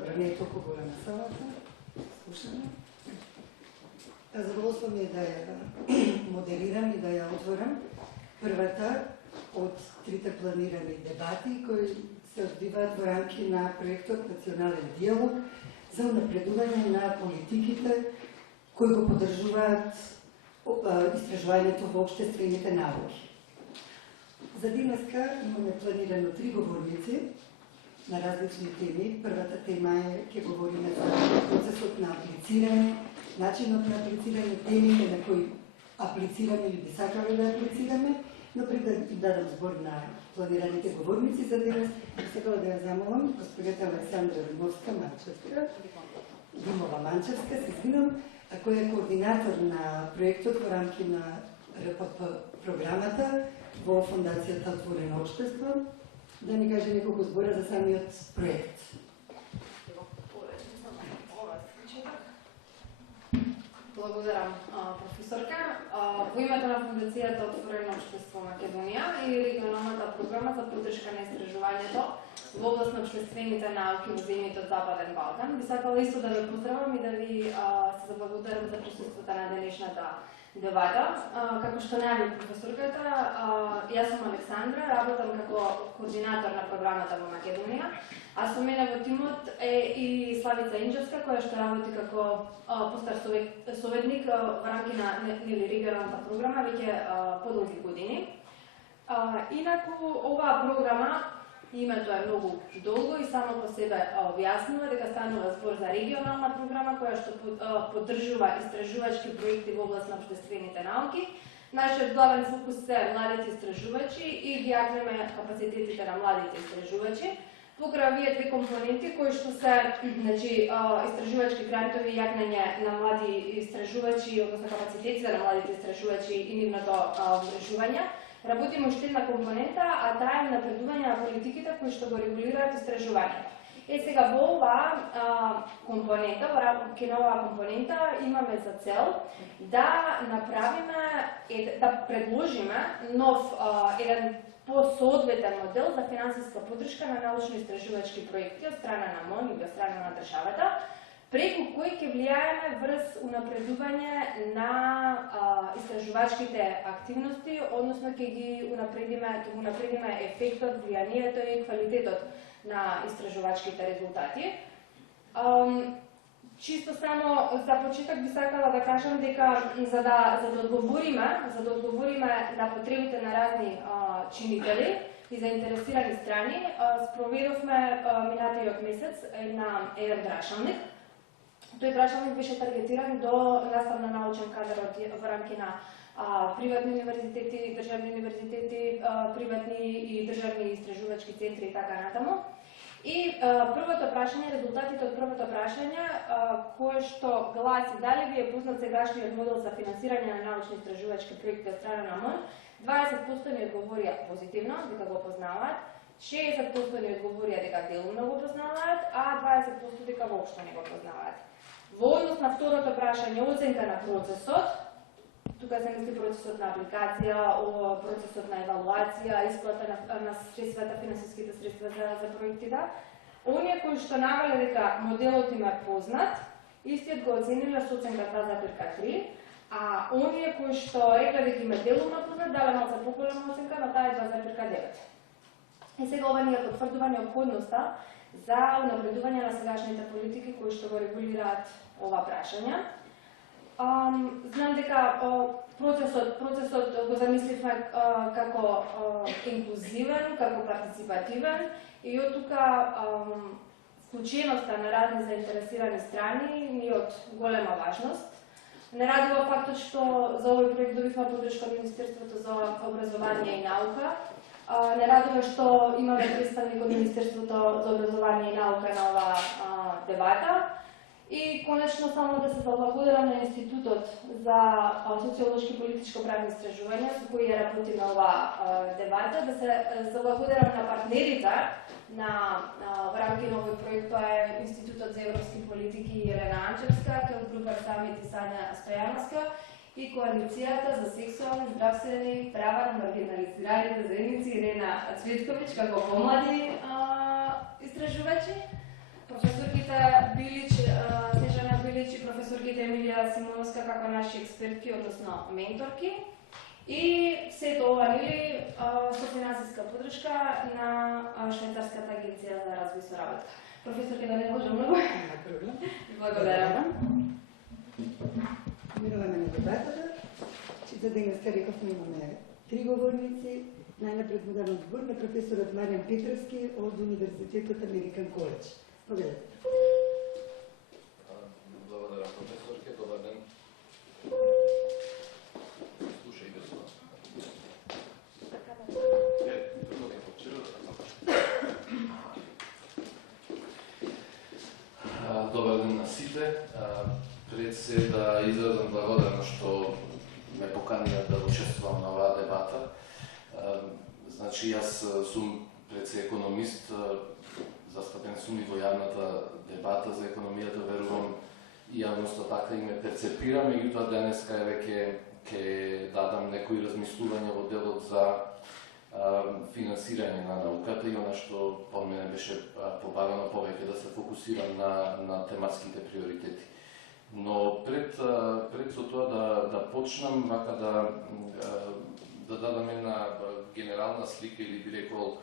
Добро, не е толку голема салата. Слушаме. Задоволство ми е да ја модерирам и да ја отворам првата од трите планирани дебати кои се одвиваат во рамки на проектот Национален диалог за унапредување на политиките кои го поддржуваат истражувањето во општествените науки. За денеска имаме планирано 3 говорници на различни теми. Првата тема е, ќе говориме за процесот на аплицирање, начинот на аплицирање, темите на кои аплицираме или би сакале да аплицираме, но пред да дадам збор на планираните говорници за денес, сакала да ја замолам госпоѓата Александра Римовска-Манчевска, Димова-Манчевска, се извинам, која е координатор на проектот во рамки на РПП програмата во Фондацијата Отворено општество, да ни каже неколку збора за самиот проект. Благодарам, професорка. Во името на Фондацијата Отворено општество Македонија и регионалната програма за поддршка на истражувањето во област на општествените науки во земјите од Западен Балкан, би сакала исто да ве поздравам и да ви се заблагодарам за присуството на денешната дебата. Како што најави професорката, јас сум Александра, работам како координатор на програмата во Македонија, а со мене во тимот е и Славица Инџевска, која што работи како постар советник во рамки на регионалната програма веќе подолги години. Инаку, оваа програма, името е многу долго и само по себе објаснува дека станува збор за регионална програма која што поддржува истражувачки проекти во област на општествените науки. Нашиот главен фокус се младите истражувачи и ги јакнеме капацитетите на младите истражувачи. Покрај овие две компоненти кои што се истражувачки грантови, јакнење на млади истражувачи, односно капацитетите на младите истражувачи и нивното умрежување, работиме уште една компонента, а таа е напредување на политиките кои што го регулираат истражувањето. Сега во оваа компонента, во рамки на оваа компонента, имаме за цел да направиме, да предложиме нов еден по-соодветен модел за финансиска поддршка на научно-истражувачки проекти од страна на МОН или од страна на државата, преку кој ќе влијаеме врз унапредување на истражувачките активности, односно ќе ги унапредиме ефектот, влијанието и квалитетот на истражувачките резултати. Чисто само за почеток би сакала да кажам дека за да одговориме на потребите на разни чинители и заинтересирани страни, спроведовме минатиот месец еден прашалник. Тој прашалник беше таргетиран до наставно научен кадар во рамки на приватни универзитети, државни универзитети, приватни и државни истражувачки центри и така натаму. И првото прашање, резултатите од првото прашање, кое што гласи дали ви е познат сегашниот модел за финансирање на научни истражувачки проекти од страна на МОН, 20% ни одговорија позитивно, дека го познаваат, 60% ни одговорија дека делумно го познаваат, а 20% дека воопшто не го познаваат. Во однос на второто прашање, оценка на процесот, тука се мисли процесот на апликација, процесот на евалуација, исплата на средствата, финансиските средства за проектите. Оние кои што навале дека моделот им е познат, истиот го оцениле со оценка 2,3, а оние кои што рекле дека им е делумно познат, дале малку поголема оценка, но таа е 2,9. И сега ова ни ја потврдува неопходноста за унапредување на сегашните политики кои што го регулираат ова прашање. Знам дека процесот го замисливме како инклузивен, како партиципативен и од тука вклученоста на разни заинтересирани страни ни е од голема важност. Не радува фактот што за овој проект добивме поддршка од Министерството за образование и наука. Не радува што имаме представник од Министерството за образование и наука на оваа дебата. И конечно само да се заблагодарам на Институтот за социолошки и политичко-правни истражувања со кои ја работиме оваа дебата, да се заблагодарам на партнерите во рамки на овој проект, тоа е Институтот за европски политики Елена Анчевска, Келбрупер Самит и Сања Стојановска и Коалицијата за сексуални, здравствени права на маргинализираните заедници Ирена Цветковиќ како помлади истражувачи. Професорките менторки и сето ова нели со финансиска подршка на Швајцарската агенција за развој со работа. Професорке, да не може многу. Нема проблем. Благодарам. Минуваме на дебатата. За денеска рековме имаме 3 говорници. Најнапред му давам збор на професорот Маријан Петровски од Универзитетот Американ коледж. Поведете. Благодарам, професорке. Добар ден. Слушајте се. Добар ден на сите. Пред се да изразам благодарност што ме поканија да учествувам на оваа дебата. Значи, јас сум пред се економист, застапен сум и во јавната дебата за економијата, верувам и јавноста така и ме перцепира, меѓутоа денеска веќе ќе дадам некои размислувања во делот за финансирање на науката и она што од мене беше побарано повеќе да се фокусирам на тематските приоритети. Но пред со тоа да почнам, вака да дадам една генерална слика или би рекол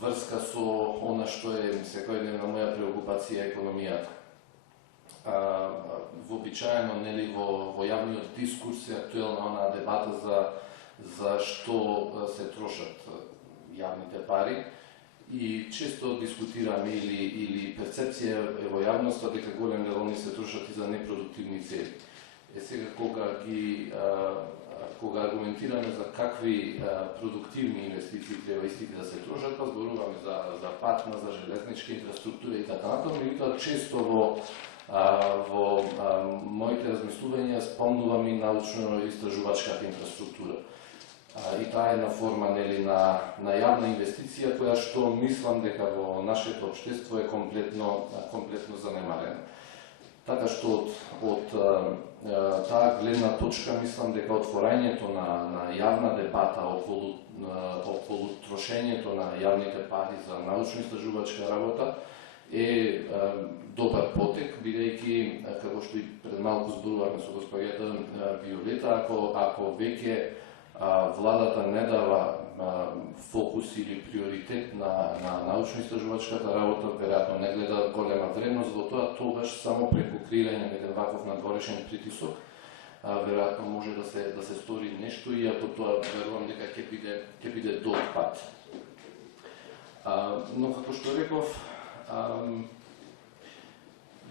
врска со она што е секојдневна моја преокупација економијата. Вообичаено, нели, во јавниот дискурс е актуелна онаа дебата за што се трошат јавните пари и често дискутираме или перцепција е во јавноста дека голем дел они се трошат и за непродуктивни цели. Сега кога аргументираме за какви продуктивни инвестиции треба истите да се трошат, па зборуваме за патна, за железничка инфраструктура и така натаму, меѓутоа често во моите размислувања спомнувам и научно-истражувачката инфраструктура. И таа е една форма, нели, на јавна инвестиција која што мислам дека во нашето општество е комплетно занемарена. Така што од таа гледна точка мислам дека отворањето на јавна дебата околу трошењето на јавните пари за научно-истражувачка работа е добар потек, бидејќи, како што и пред малку зборувавме со госпоѓата Виолета, ако веќе владата не дава фокус или приоритет на научно-истражувачката работа, веројатно не гледа голема вредност во тоа, тогаш само преку креирање на еден ваков надворешен притисок, веројатно може да се стори нешто и ако тоа верувам дека ќе биде долг пат. Но како што реков,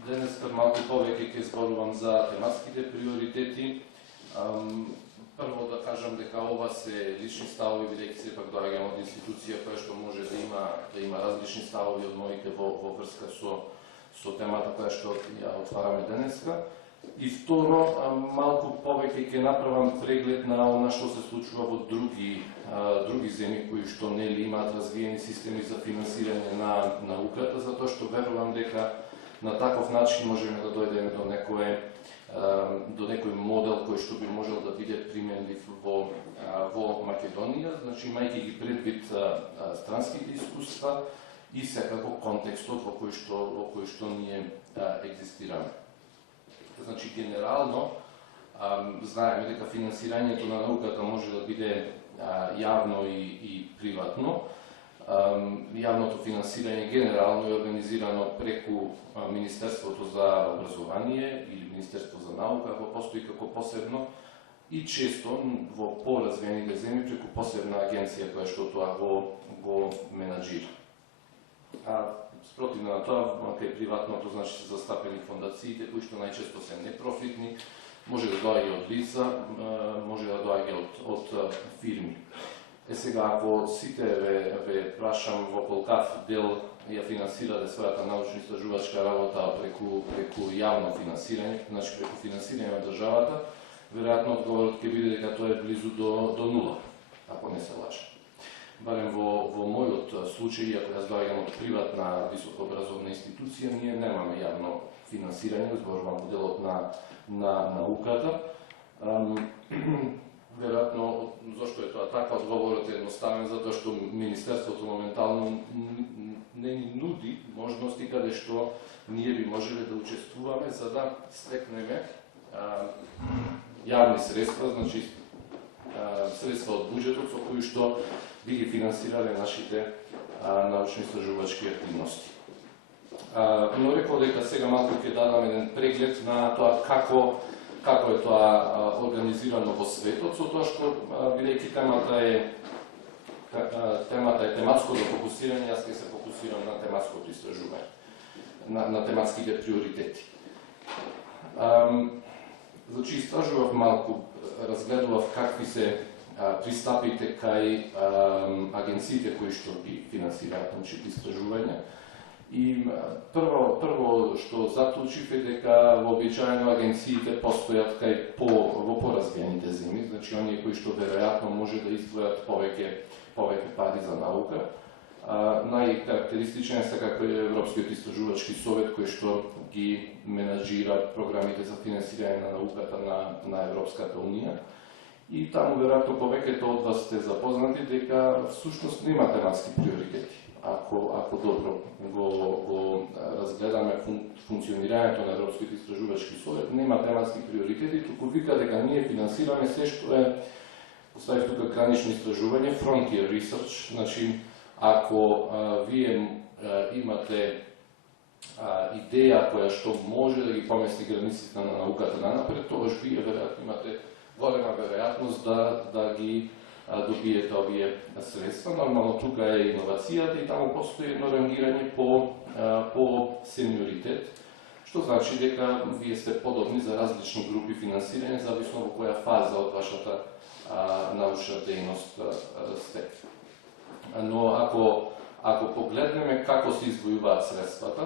денеска малку повеќе ќе зборувам за тематските приоритети. Прво да кажам дека ова се лични ставови, бидејќи сепак доаѓам од институција која што може да има различни ставови од моите во врска со темата која што ја отвараме денеска. И второ, малку повеќе ќе направам преглед на она што се случува во други земји кои што нели имаат развиени системи за финансирање на науката, затоа што верувам дека на таков начин можеме да дојдеме до некој модел кој што би можел да биде применлив во Македонија, значи имајќи ги предвид странските искуства и секако контекстот во кој што ние екзистираме. Значи генерално знаеме дека финансирањето на науката може да биде јавно и приватно. Јавното финансирање генерално е организирано преку Министерството за образование или Министерство за наука, ако постои како посебно, и често во поразвиените земји преку посебна агенција која што тоа го менаџира. Спротивно на тоа, кај приватното, значи се застапени фондациите, кои што најчесто се непрофитни, може да доаѓа од лица, може да доаѓа од фирми. Сега, ако сите ве прашам во колкав дел ја финансираде својата научно-истражувачка работа преку јавно финансирање, значи преку финансирање од државата, веројатно одговорот ќе биде дека тоа е близу до нула, ако не се лаже. Барем во мојот случај, ако јас доаѓам од приватна високообразовна институција, ние немаме јавно финансирање, зборувам во делот на науката. Веројатно, зашто е тоа така, одговорот е едноставен, затоа што Министерството моментално не ни нуди можности каде што ние би можеле да учествуваме за да стекнеме јавни средства, значи средства од буџетот со кои што би ги финансирале нашите научно-истражувачки активности. Но рекол дека сега малку ќе дадам еден преглед на тоа како е тоа организирано во светот, со тоа што бидејќи темата е тематското фокусирање, јас ќе се фокусирам на тематското истражување, на тематските приоритети. Значи, истражував малку, разгледував какви се пристапите кај агенциите кои што ги финансираат научните истражувања. И прво што заклучив е дека вообичаено агенциите постојат во поразвиените земји, значи оние кои што веројатно може да издвојат повеќе пари за наука. Најкарактеристичен е секако Европскиот истражувачки совет кој што ги менаџира програмите за финансирање на науката на Европската унија. И таму веројатно повеќето од вас сте запознати дека всушност нема тематски приоритети. Ако добро го разгледаме функционирањето на Европскиот истражувачки совет, нема тематски приоритети, туку вика дека ние финансираме се што е, поставив тука гранично истражување, frontier research, значи ако вие имате идеја која што може да ги помести границите на науката нанапред, тогаш вие веројатно имате голема веројатност да ги добиете овие средства. Нормално тука е иновацијата и таму постои едно рангирање по сениоритет, што значи дека вие сте подобни за различни групи финансирање, зависно во која фаза од вашата научна дејност сте. Но ако погледнеме како се издвојуваат средствата,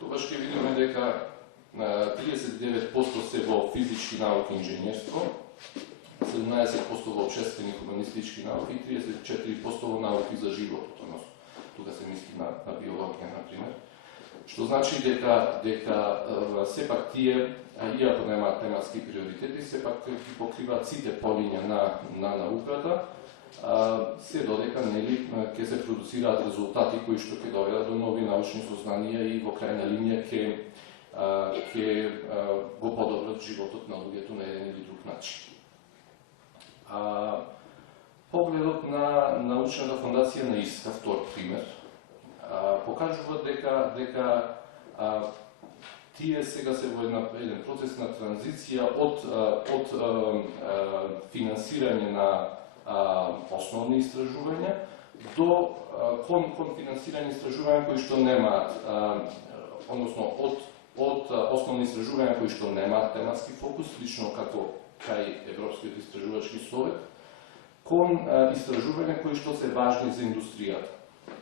тогаш ќе видиме дека 39% се во физички науки и инженерство, 17% во општествени хуманистички науки и 34% во науки за животот, односно тука се мисли на биологија, например. Што значи дека сепак тие, иако немаат тематски приоритети, сепак ги покриваат сите полиња на науката, се додека нели ќе се продуцираат резултати кои што ќе доведат до нови научни сознанија и во крајна линија ќе го подобрат животот на луѓето на еден или друг начин. Погледот на научната фондација на Ирска, втор пример, покажува дека тие сега се во еден процес на транзиција од финансирање на основни истражувања кон финансирање истражувања кои што немаат, односно од основни истражувања кои што немаат тематски фокус, лично како кај Европскиот истражувачки совет, кон истражувања кои што се важни за индустријата.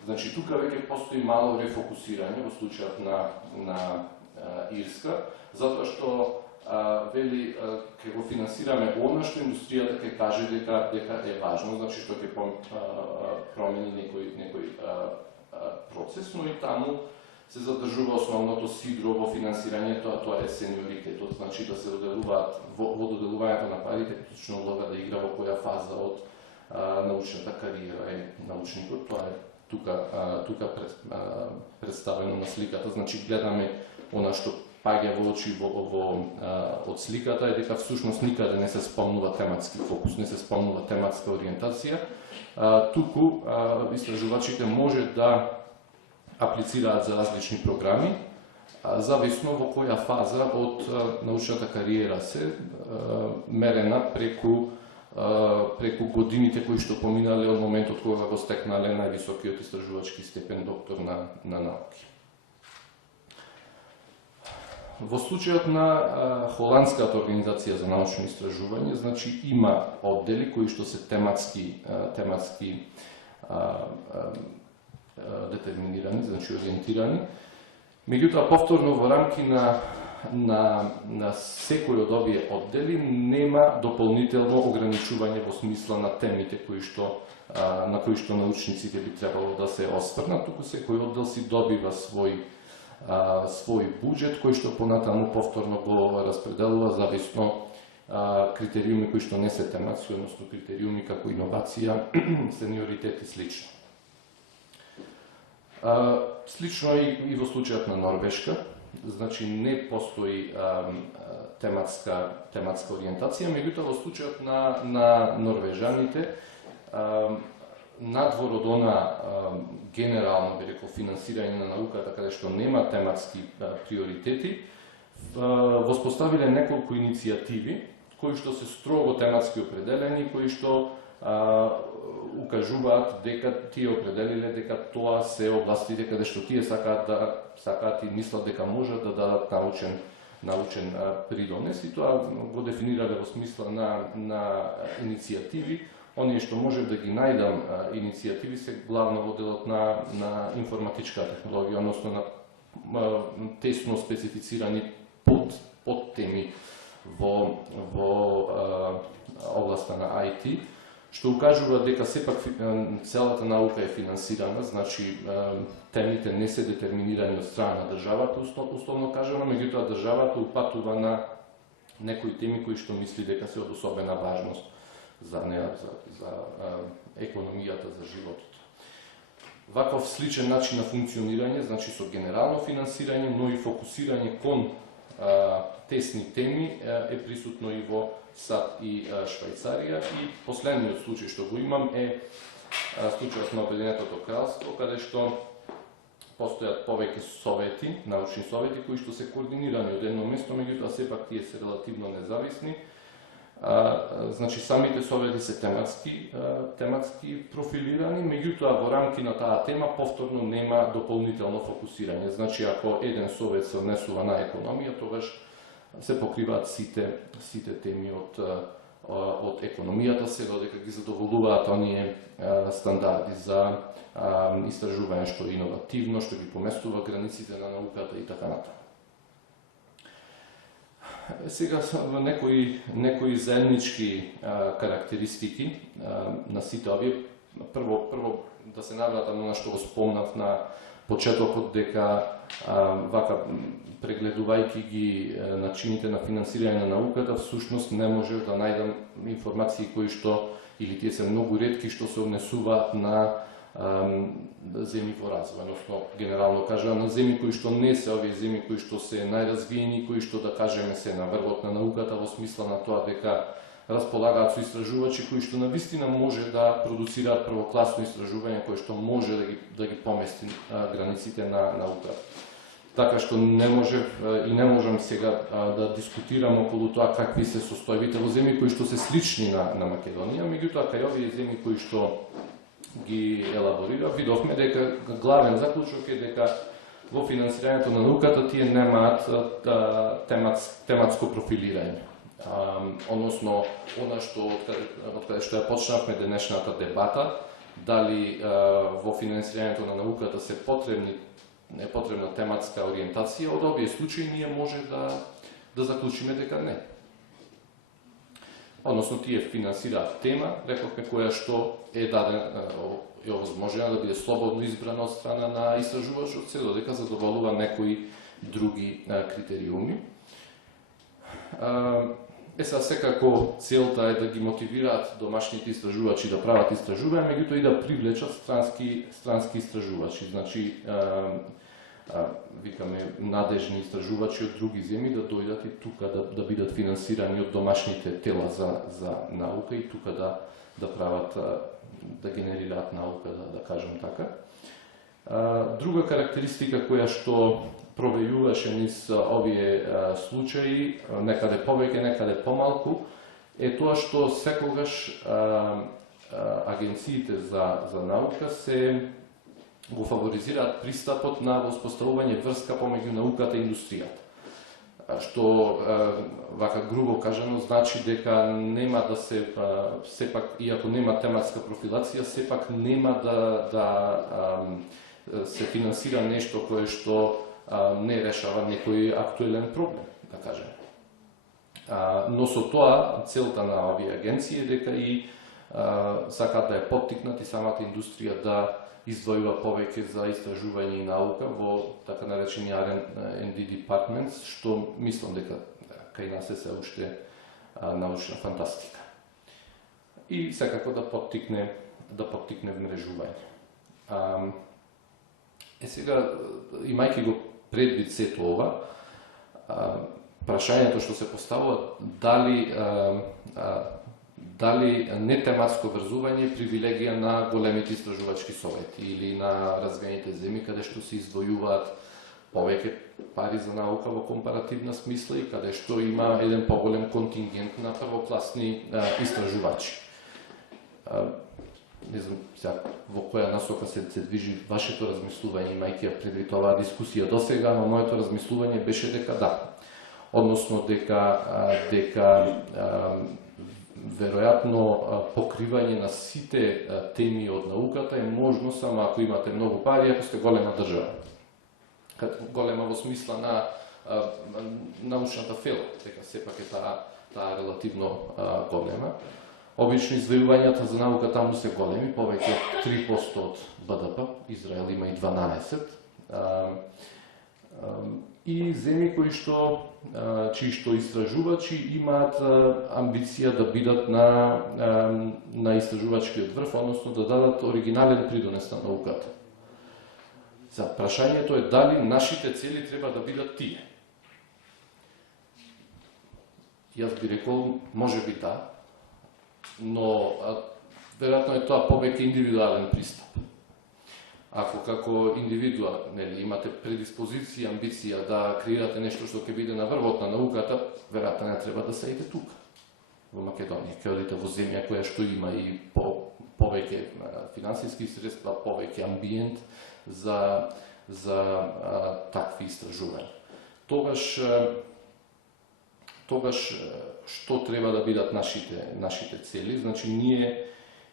Значи, тука веќе постои мало рефокусирање во случајот на Ирска, затоа што вели ќе го финансираме она што индустријата ќе каже дека е важно, значи што ќе промени некој процес, но и таму се задржува основното сидро во финансирањето, а тоа е сениоритетот, значи да се доделуваат во доделувањето на парите, клучна улога да игра во која фаза од научната кариера е научникот. Тоа е тука представено на сликата, значи гледаме она што паѓа во очи од сликата е дека всушност никаде не се спомнува тематски фокус, не се спомнува тематска ориентација, туку истражувачите може да аплицираат за различни програми, зависно во која фаза од научната кариера се, мерена преку годините кои што поминале од моментот кога го стекнале највисокиот истражувачки степен доктор на науки. Во случајот на холандската организација за научно истражување, значи има оддели кои што се тематски детерминирани, значи ориентирани. Меѓутоа, повторно во рамки на секој од овие оддели нема дополнително ограничување во смисла на темите на кои што научниците би требало да се осврнат, туку секој оддел си добива свој буџет кој што понатаму повторно го распределува зависно критериуми кои што не се тематски, односно критериуми како иновација, сениоритет и слично. Слично и во случајот на Норвешка, значи не постои тематска ориентација, меѓутоа во случајот на норвежаните, надвор од она генерално, би рекол, финансирање на науката, каде што нема тематски приоритети, воспоставиле неколку иницијативи, кои што се строго тематски определени, кои што укажуваат дека тие определиле дека тоа се областите каде што тие сакаат и мислат дека можат да дадат научен придонес, и тоа го дефинирале во смисла на иницијативи. Оние што можев да ги најдам иницијативи се главно во делот на информатичка технологија, односно на тесно специфицирани подтеми во областа на IT, што укажува дека сепак целата наука е финансирана, значи темите не се детерминирани од страна на државата, условно кажано, меѓутоа државата упатува на некои теми кои што мисли дека се од особена важност за неа, за економијата, за животот. Ваков сличен начин на функционирање, значи со генерално финансирање, но и фокусирање кон тесни теми е присутно и во САД и Швајцарија. И последниот случај што го имам е случајот на Обединетото кралство, каде што постојат повеќе совети, научни совети, кои што се координирани од едно место, меѓутоа сепак тие се релативно независни. Значи самите совети се тематски профилирани, меѓутоа во рамки на таа тема повторно нема дополнително фокусирање. Значи ако еден совет се однесува на економија, тогаш се покриваат сите теми од економијата, се додека ги задоволуваат оние стандарди за истражување што е иновативно, што ги поместува границите на науката и така натаму. Сега некои заеднички карактеристики на сите овие. Прво да се навратам на што го спомнав на почетокот, дека вака прегледувајќи ги начините на финансирање на науката, всушност не можев да најдам информации кои што, или тие се многу ретки, што се однесуваат на земји во развој, односно генерално кажам на земји кои што не се овие земји кои што се најразвиени, кои што да кажеме се на врвот на науката во смисла на тоа дека располагаат со истражувачи кои што навистина може да продуцираат првокласно истражување кое што може да ги помести границите на науката. Така што не можам сега да дискутирам околу тоа какви се состојбите во земји кои што се слични на Македонија, меѓутоа кај овие земји кои што ги елаборира, видовме дека главен заклучок е дека во финансирањето на науката тие немаат тематско профилирање. Односно, она што од каде што ја почнавме денешната дебата, дали во финансирањето на науката е потребна тематска ориентација, од овие случаи ние може да заклучиме дека не. Односно, тие финансираат тема, рековме, која што е овозможена да биде слободно избрана од страна на истражувачот, се додека задоволува некои други критериуми. Сега секако целта е да ги мотивираат домашните истражувачи да прават истражување, меѓутоа и да привлечат странски истражувачи. Значи, викаме, надежни истражувачи од други земји да дојдат и тука да бидат финансирани од домашните тела за наука и тука да прават, да генерираат наука, да кажем така. Друга карактеристика која што провејуваше низ овие случаи, некаде повеќе, некаде помалку, е тоа што секогаш агенциите за наука се го фаворизираат пристапот на воспоставување врска помеѓу науката и индустријата. Што, вака грубо кажано, значи дека нема да се, сепак, иако нема тематска профилација, сепак нема да се финансира нешто кое што не решава некој актуелен проблем, да кажем. Но со тоа, целта на овие агенции е дека и сакаат да ја поттикнат и самата индустрија да издвојува повеќе за истражување и наука во така наречени R&D departments, што мислам дека кај нас е се уште научна фантастика. И секако да поттикне вмрежување. Сега, имајќи го предвид сето ова, прашањето што се поставува дали нетематско врзување е привилегија на големите истражувачки совети или на развиените земји каде што се издвојуваат повеќе пари за наука во компаративна смисла и каде што има еден поголем контингент на првокласни истражувачи. Не знам сега во која насока се движи вашето размислување, имајќи предвид оваа дискусија досега, но моето размислување беше дека да. Односно дека веројатно покривање на сите теми од науката е можно само ако имате многу пари, ако сте голема држава. Голема во смисла на научната фела, дека сепак е таа релативно голема. Обично извојувањата за наука таму се големи, повеќе од 3% од БДП, Израел има и 12%. И земји чии што истражувачи имаат амбиција да бидат на истражувачкиот врв, односно да дадат оригинален придонес на науката. За прашањето е дали нашите цели треба да бидат тие. Јас би рекол, може би да, но веројатно е тоа повеќе индивидуален пристап. Ако како индивидуа имате предиспозиција, амбиција да креирате нешто што ќе биде на врвот на науката, веројатно не треба да седите тука, во Македонија. Ќе одите во земја која што има и повеќе финансиски средства, повеќе амбиент за такви истражувања. Тогаш што треба да бидат нашите цели? Значи, ние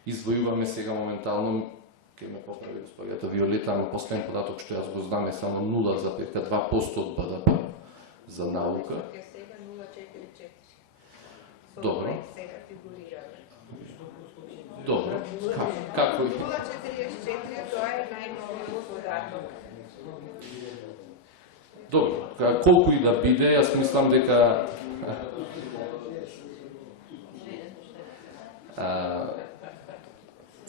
извојуваме сега моментално, ке ме поправи госпоѓата Виолета, но последен податок што јас го знам е само 0,2% од БДП за наука. Сега 0,44. Добро. Сега фигурираме. Добро. Како? 0,44, тоа е најновиот податок. Добро. Колку и да биде, јас мислам дека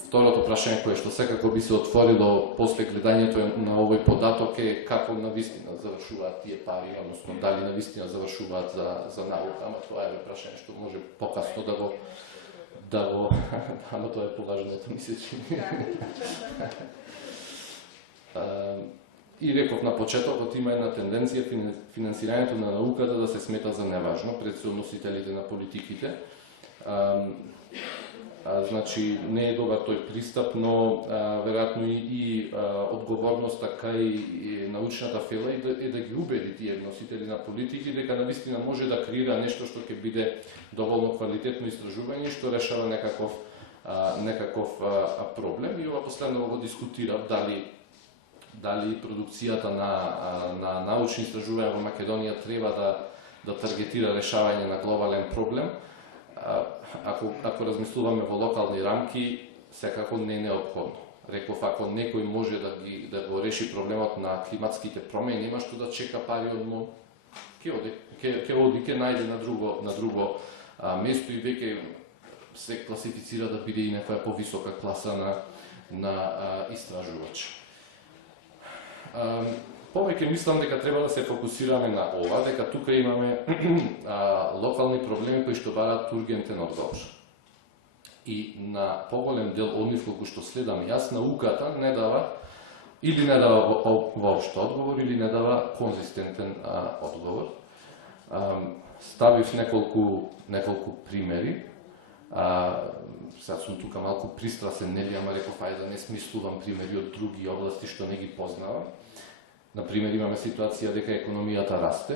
второто прашање кое што секако би се отворило после гледањето на овој податок е како навистина завршуваат тие пари, односно дали навистина завршуваат за наука, ама тоа е прашање што може покасно ама тоа е поважното, ми се чини. И реков на почетокот има една тенденција финансирањето на науката да се смета за неважно пред соносителите на политиките. Значи, не е добар тој пристап, но веројатно и одговорноста кај научната фела е да ги убеди тие носители на политики дека навистина може да креира нешто што ќе биде доволно квалитетно истражување што решава некаков проблем. И ова последно го дискутирав дали продукцијата на научни истражувања во Македонија треба да таргетира решавање на глобален проблем. Ако размислуваме во локални рамки, секако не е неопходно. Реков, ако некој може да го реши проблемот на климатските промени, нема што да чека пари од му, ќе најде на друго место и веќе се класифицира да биде и некоја повисока класа на истражувач. Повеќе мислам дека треба да се фокусираме на ова, дека тука имаме локални проблеми кои што бараат ургентен одговор. И на поголем дел од нив колку што следам јас, науката не дава воопшто одговор или не дава конзистентен одговор. Ставив неколку примери. Сега сум тука малку пристрасен, нели, ама реков ајде да не смислувам примери од други области што не ги познавам. Например, имаме ситуација дека економијата расте,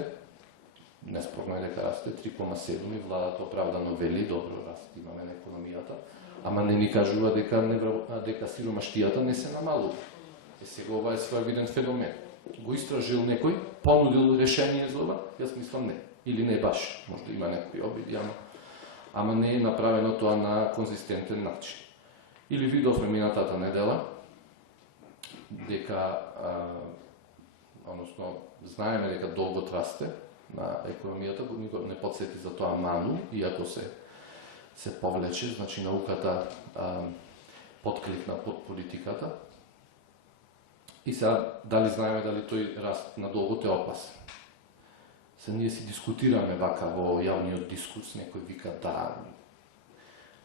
неспорно е дека расте, 3,7 и владата оправдано вели, добро раст имаме на економијата, ама не ни кажува дека сиромаштијата не се намалува. Сега ова е своевиден феномен. Го истражил некој, понудил решение за ова, јас мислам не. Или не баш, може има некои обиди, ама не е направено тоа на конзистентен начин. Или видовме минатата недела, дека односно, знаеме дека долгот расте на економијата, никој не подсети за тоа ману, иако се повлече, значи науката подкликна под политиката. И сега, дали знаеме дали тој раст на долгот е опасен? се ние си дискутираме вака во јавниот дискурс, некој вика да,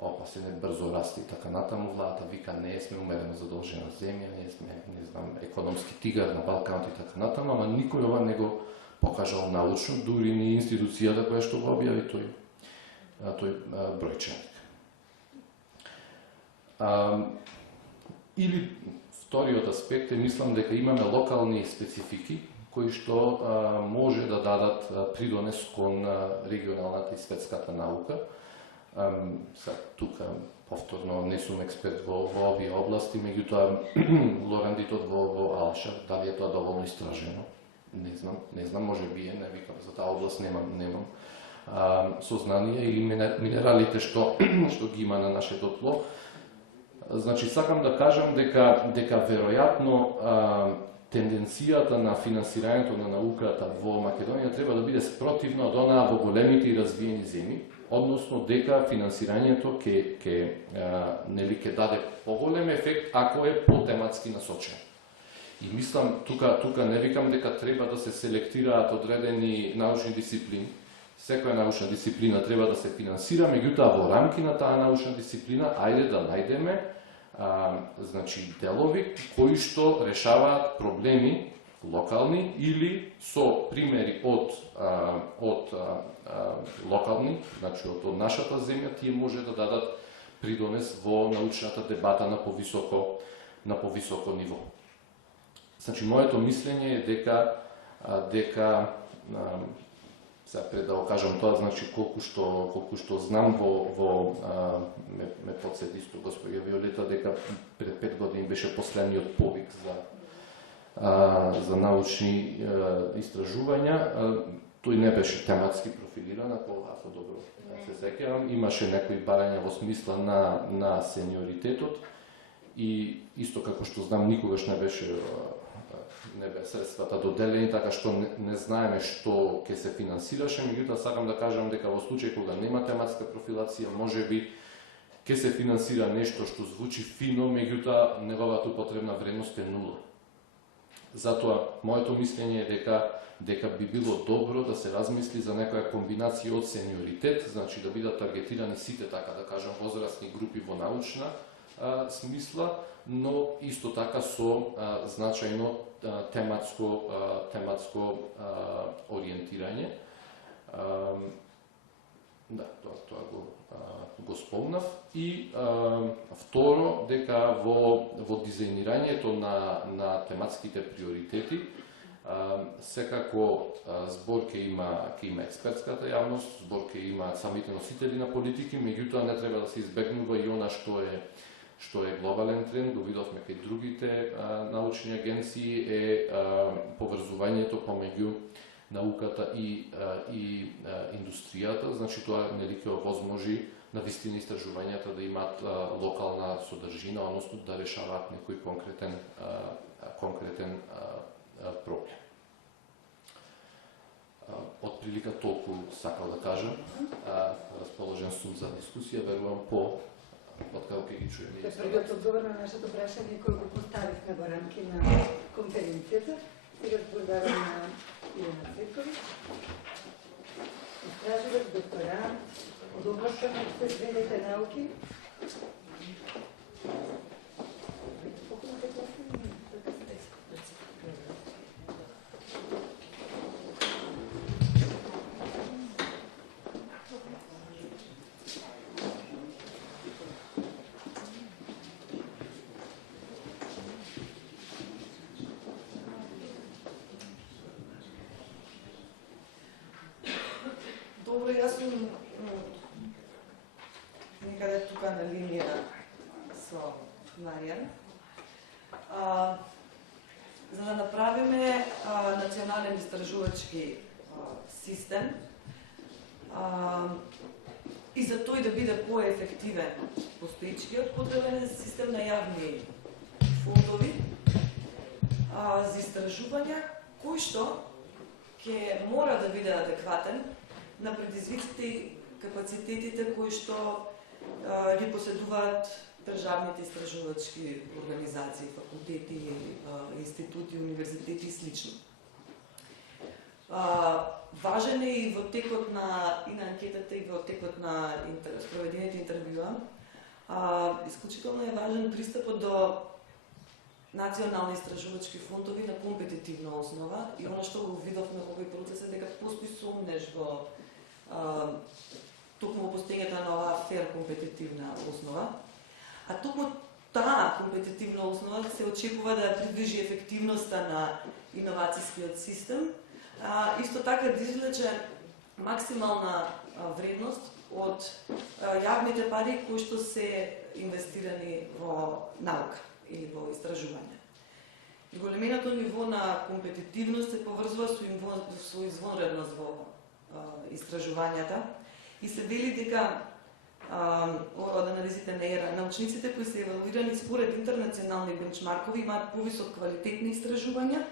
опа се не брзо расте и така натаму, владата вика не сме умерено задолжена земја, не сме, не знам, економски тигар на Балканот и така натаму, ама никој ова не го покажал научно, дури ни институцијата која што го објави тој бројченик. Или вториот аспект е, мислам дека имаме локални специфики кои што може да дадат придонес кон регионалната и светската наука. Тука повторно не сум експерт во овие области, меѓутоа лорандитот во Алшар, дали е тоа доволно истражено? Не знам, може би е, не викам, за таа област немам сознание, или минералите што ги има на нашето тло. Значи, сакам да кажам дека веројатно тенденцијата на финансирањето на науката во Македонија треба да биде спротивна од онаа во големите и развиени земји, односно дека финансирањето ќе даде поголем ефект ако е потематски насочено. И мислам, тука не викам дека треба да се селектираат одредени научни дисциплини. Секоја научна дисциплина треба да се финансира, меѓутоа во рамки на таа научна дисциплина, ајде да најдеме значи делови кои што решаваат проблеми локални или со примери од локални, значи од нашата земја, тие може да дадат придонес во научната дебата на повисоко ниво. Значи, моето мислење е дека сега пред да го кажам тоа, значи колку што знам ме подсети исто господја Виолета дека пред 5 години беше последниот повик за научни истражувања. Тој не беше тематски профилиран, ако добро се сеќавам. Имаше некои барања во смисла на сениоритетот и исто како што знам никогаш не бе средствата доделени, така што не знаеме што ќе се финансираше, меѓутоа сакам да кажам дека во случај кога нема тематска профилација, можеби ќе се финансира нешто што звучи фино, меѓутоа неговата употребна вредност е нула. Затоа моето мислење е дека би било добро да се размисли за некоја комбинација од сениоритет, значи да бидат таргетирани сите, така да кажам, возрастни групи во научна смисла, но исто така со значајно тематско ориентирање. Да, тоа го спомнав. И второ, дека во дизајнирањето на тематските приоритети, секако збор ќе има експертската јавност, збор ќе има самите носители на политики, меѓутоа не треба да се избегнува и она што е глобален тренд, го видовме кај другите научни агенции, е поврзувањето помеѓу науката и индустријата. Значи тоа нели ќе овозможи на вистина истражувањата да имаат локална содржина, односно да решаваат некој конкретен проблем. Од прилика толку сакал да кажам. Расположен сум за дискусија, верувам откако ќе ги чуем. Првиот одговор на нашето прашање кој го поставивме во рамки на конференцијата. Сега зборувам на Илена Цветковиќ, истражувач, докторант од областта на обществените науки. Добро, јас сум некаде тука на линија со Маријан. За да направиме национален истражувачки систем и за тој да биде поефективен постоичкиот, потребен е систем на јавни фондови за истражувања, кој што ќе мора да биде адекватен на предизвиците и капацитетите кои што ги поседуваат државните истражувачки организации, факултети, институти, универзитети и слично. Важен е и во текот на анкетата и во текот на спроведените интервјуа. Исклучително е важен пристапот до национални истражувачки фондови на компетитивна основа и оно што го видовме во овој процес е дека постои сомнеж во токму постигнета на оваа фер компетитивна основа. А токму таа компетитивна основа се очекува да придвижи ефективноста на иновацијскиот систем, исто така да извлече максимална вредност од јавните пари кои што се инвестирани во наука или во истражување. И големиното ниво на компетитивност се поврзува со извонредност во истражувањата и се вели дека од анализите на ЕРА, научниците кои се евалуирани според интернационални бенчмаркови имаат повисок квалитетни истражувања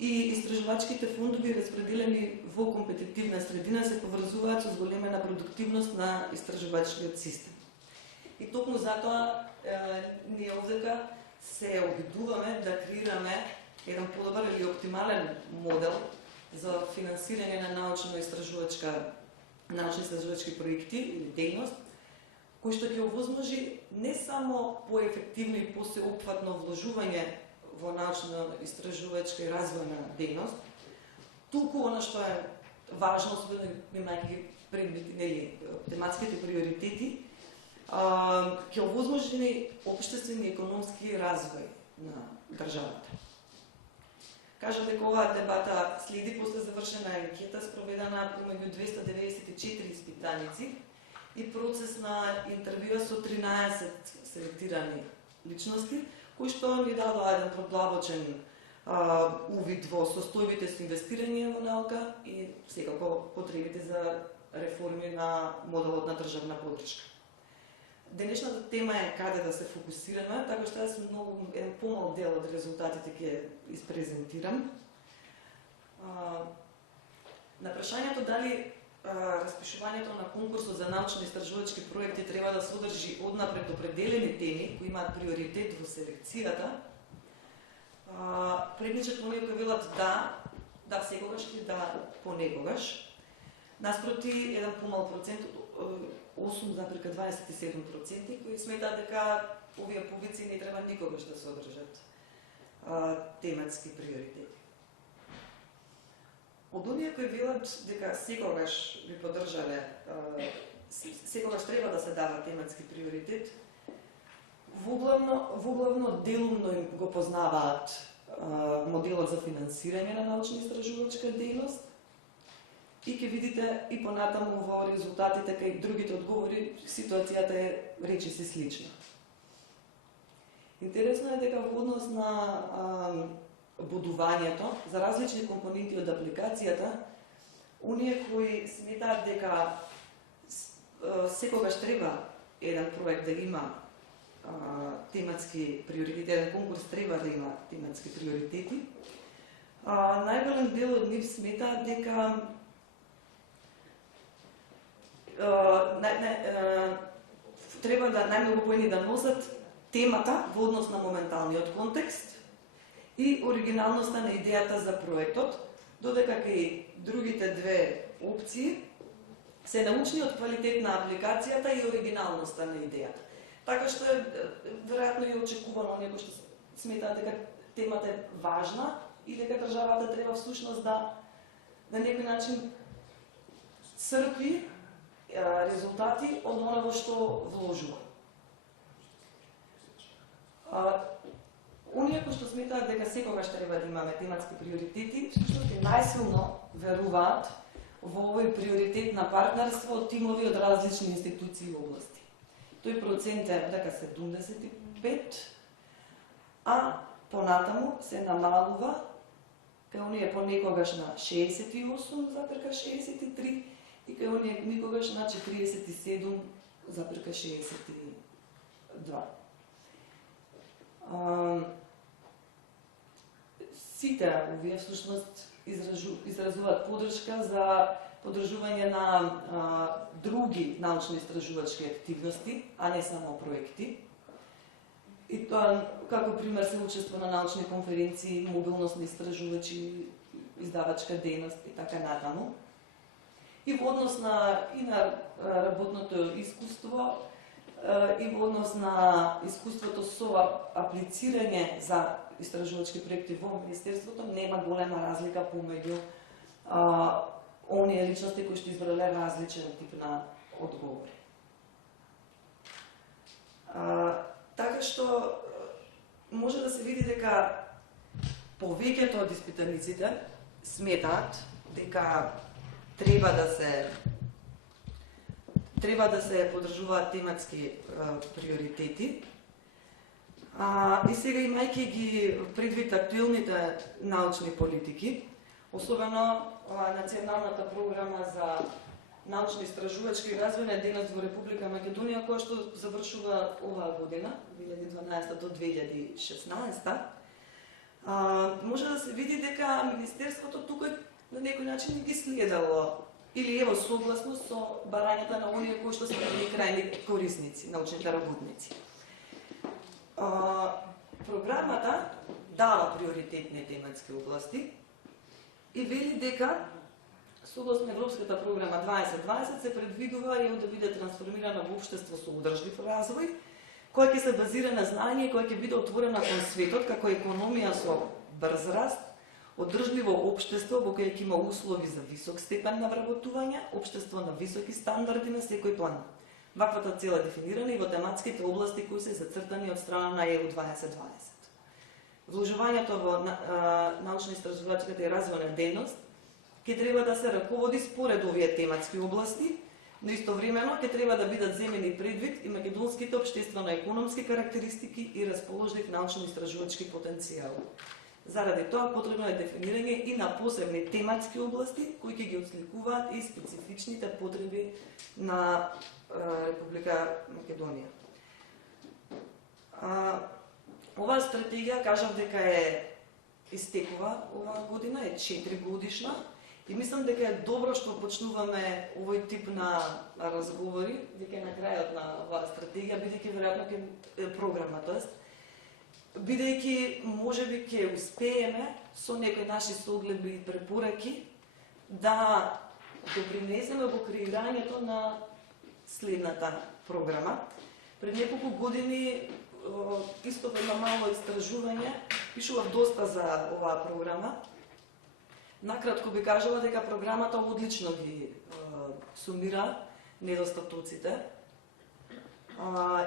и истражувачките фондови распределени во компетитивна средина се поврзуваат со зголемена продуктивност на истражувачкиот систем. И токму затоа ние овдека се обидуваме да креираме еден подобар или оптимален модел за финансирање на научно-истражувачки проекти или дејност, кој што ќе овозможи не само поефективно и посеопфатно вложување во научно-истражувачка и развојна дејност, туку она што е важно, особено имајќи предвид тематските приоритети, ќе овозможи општествен и економски развој на државата. Кажам дека оваа дебата следи после завршена анкета спроведена помеѓу 294 испитаници и процес на интервјуа со 13 селектирани личности, кои што ни дадоа еден продлабочен увид во состојбите со инвестирање во наука и секако потребите за реформи на моделот на државна поддршка. Денешната тема е каде да се фокусираме, така што јас многу еден помал дел од резултатите ќе испрезентирам. На прашањето дали распишувањето на конкурсот за научно-истражувачки проекти треба да содржи однапред определени теми кои имаат приоритет во селекцијата, предничат оние кои велат да секогаш и да понекогаш. Наспроти еден помал процент, 8,27%, кои сметаат дека овие повици не треба никогаш да содржат тематски приоритети. Од оние кои велат дека секогаш би поддржале, секогаш треба да се дава тематски приоритет, воглавно делумно им го познаваат моделот за финансирање на научно-истражувачка дејност и ќе видите и понатаму во резултатите кај другите одговори ситуацијата е речиси слична. Интересно е дека во однос на бодувањето за различни компоненти од апликацијата, оние кои сметаат дека секогаш треба еден проект да има тематски приоритети, еден конкурс треба да има тематски приоритети, најголем дел од нив сметаат дека треба да најмногу поени да носат темата во однос на моменталниот контекст и оригиналноста на идејата за проектот, додека кај другите две опции се научниот квалитет на апликацијата и оригиналноста на идејата. Така што е веројатно и очекувано некој што сметаат дека темата е важна и дека државата треба всушност да на некој начин црпи резултати од она во што вложува. Оние кои што сметаат дека секогаш треба да имаме тематски приоритети, всушност најсилно веруваат во овој приоритет на партнерство од тимови од различни институции и области. Тој процент е дека 75, а понатаму се намалува кај оние понекогаш на 68,63 и кај оние никогаш на 47,62. Сите овие всушност изразуваат поддршка за поддржување на други научно-истражувачки активности, а не само проекти. И тоа, како пример, се учество на научни конференции, мобилност на истражувачи издавачка дејност и така натаму. И во однос на работното искуство и во однос на искуството со аплицирање за истражувачки проекти во Министерството, нема голема разлика помеѓу оние личности кои што избрале различен тип на одговори. Така што може да се види дека повеќето од испитаниците сметаат дека треба да се подржуваат тематски приоритети. И сега, имајќи ги предвид актуелните научни политики, особено Националната програма за научно-истражувачки и развојна дејност во Република Македонија, која што завршува оваа година, 2012 до 2016, може да се види дека Министерството тука на некој начин ги следало или ево согласно со барањата на оние кои што се крајни корисници, научните работници. Програмата дава приоритетни тематски области и вели дека согласно Европската програма 2020 се предвидува ЕУ да биде трансформирана во општество со одржлив развој, кој ќе се базира на знање и кој ќе биде отворена кон светот како економија со брз раст, одржливо општество во кој ќе има услови за висок степен на вработување, општество на високи стандарди на секој план. Ваквата цел е дефинирана и во тематските области кои се зацртани од страна на ЕУ 2020. Вложувањето во научно-истражувачката и развојна дејност ќе треба да се раководи според овие тематски области, но истовремено ќе треба да бидат земени предвид и македонските општествено-економски карактеристики и расположлив научно-истражувачки потенцијал. Заради тоа потребно е дефинирање и на посебни тематски области кои ќе ги отсликуваат и специфичните потреби на Република Македонија. Оваа стратегија, кажав дека е истекува оваа година, е 4 годишна и мислам дека е добро што почнуваме овој тип на разговори, дека на крајот на оваа стратегија, бидејќи веројатно ќе програма, тоест бидејќи можеби ќе успееме со некои наши согледби и препораки да допринесеме во креирањето на следната програма. Пред неколку години исто едно мало истражување, пишував доста за оваа програма. Накратко би кажала дека програмата одлично ги сумира недостатоците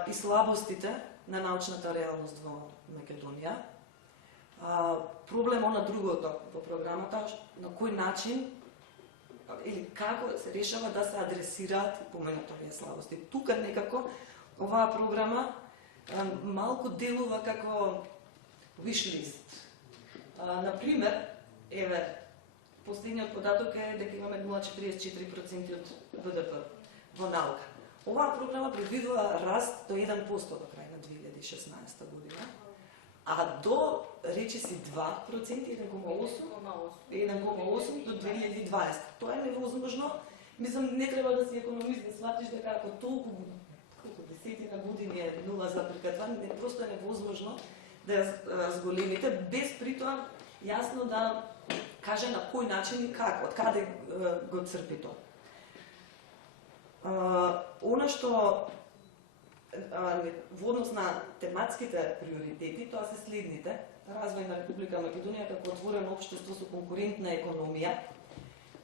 и слабостите на научната реалност во Македонија. Проблемот на другото во програмата, на кој начин или како се решава да се адресираат поменато овие слабости. Тука некако оваа програма малку делува како wish list. Например, еве, последниот податок е дека имаме 0,44% од БДП во наука. Оваа програма предвидува раст до 1% до крај на 2016 година, а до, речиси 2%, 1,8% до 2020. Тоа е невозможно. Мислам, не треба да си економист да сватиш дека ако толку десетина години е нула за прикатван, просто е невозможно да ја зголемите, без притоа јасно да каже на кој начин и како, од каде го црпи тоа. Она што во однос на тематските приоритети, тоа се следните: развој на Република Македонија како отворено општество со конкурентна економија,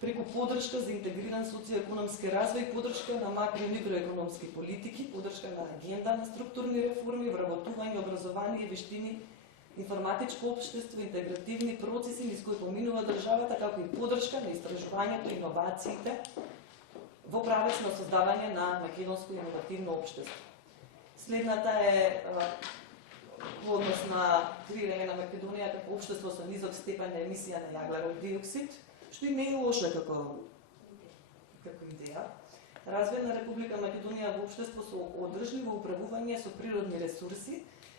преку поддршка за интегриран социоекономски развој, поддршка на макро и микроекономски политики, поддршка на агенда на структурни реформи, вработување, образование и вештини, информатичко општество, интегративни процеси низ кои поминува државата, како и поддршка на истражувањето и иновациите во правец на создавање на македонско иновативно општество. Следната е во однос на креирање на Македонија како општество со низок степен на емисија на јаглеров диоксид, што и не е лошо како идеја. Развој на Република Македонија во општество со одржливо управување со природни ресурси,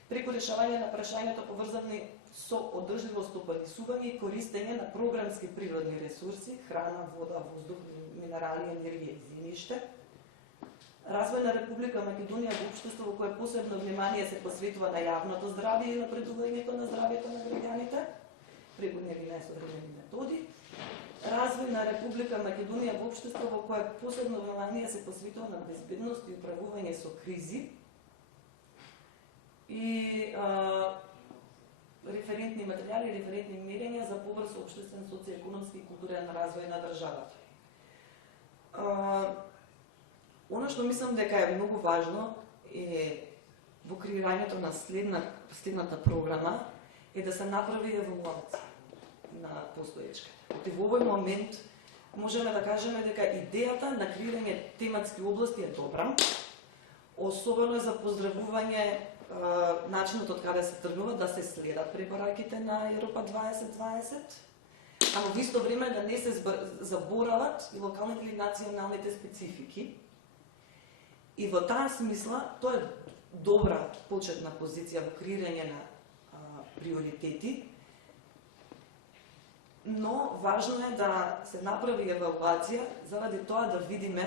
преку решавање на прашањата поврзани со одржливо стопанисување и користење на програмски природни ресурси, храна, вода, воздух, минерали, енергија и земјиште. Развој на Република Македонија во општество во кое посебно внимание се посветува на јавното здравје и напредувањето на здравјето на граѓаните, преку нели најсовремени методи, на Република Македонија во општество во кое посебно внимание се посветува на безбедност и управување со кризи и референтни материјали, референтни мерења за побрз општествен, социјекономски и културен развој на државата. Она што мислам дека е многу важно е во креирањето на следната програма е да се направи евалуација на постоечката. И во овој момент можеме да кажеме дека идејата на креирање тематски области е добра, особено за поздравување начинот од каде се тргнува да се следат препораките на Европа 2020, ама во исто време да не се заборават и локалните или националните специфики. И во таа смисла, тоа е добра почетна позиција во креирање на приоритети, но важно е да се направи евалуација заради тоа да видиме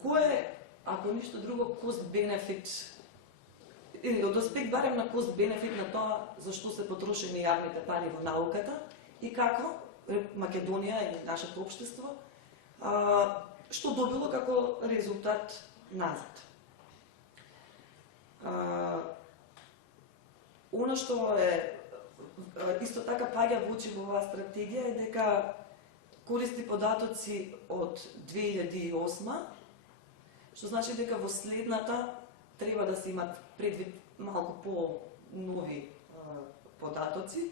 кој е, ако ништо друго, кост-бенефит, или од аспект барем на кост-бенефит на тоа зашто се потрошени јавните пари во науката и како Македонија и нашето општество што добило како резултат назад. Оно што е исто така паѓа во очи во оваа стратегија е дека користи податоци од 2008, што значи дека во следната треба да се имат предвид малку по-нови податоци,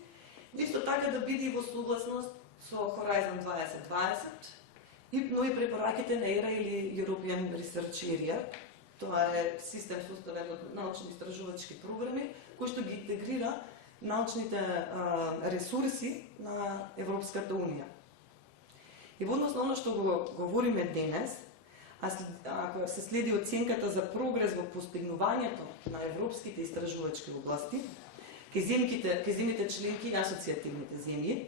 исто така да биде во согласност со Horizon 2020, но и препораките на ERA или European Research Area. Тоа е систем составен од научни истражувачки програми, кој што ги интегрира научните ресурси на Европската Унија. И во однос на оно што го говориме денес, ако се следи оценката за прогрес во постигнувањето на европските истражувачки области, ке земјите членки и асоцијативните земји,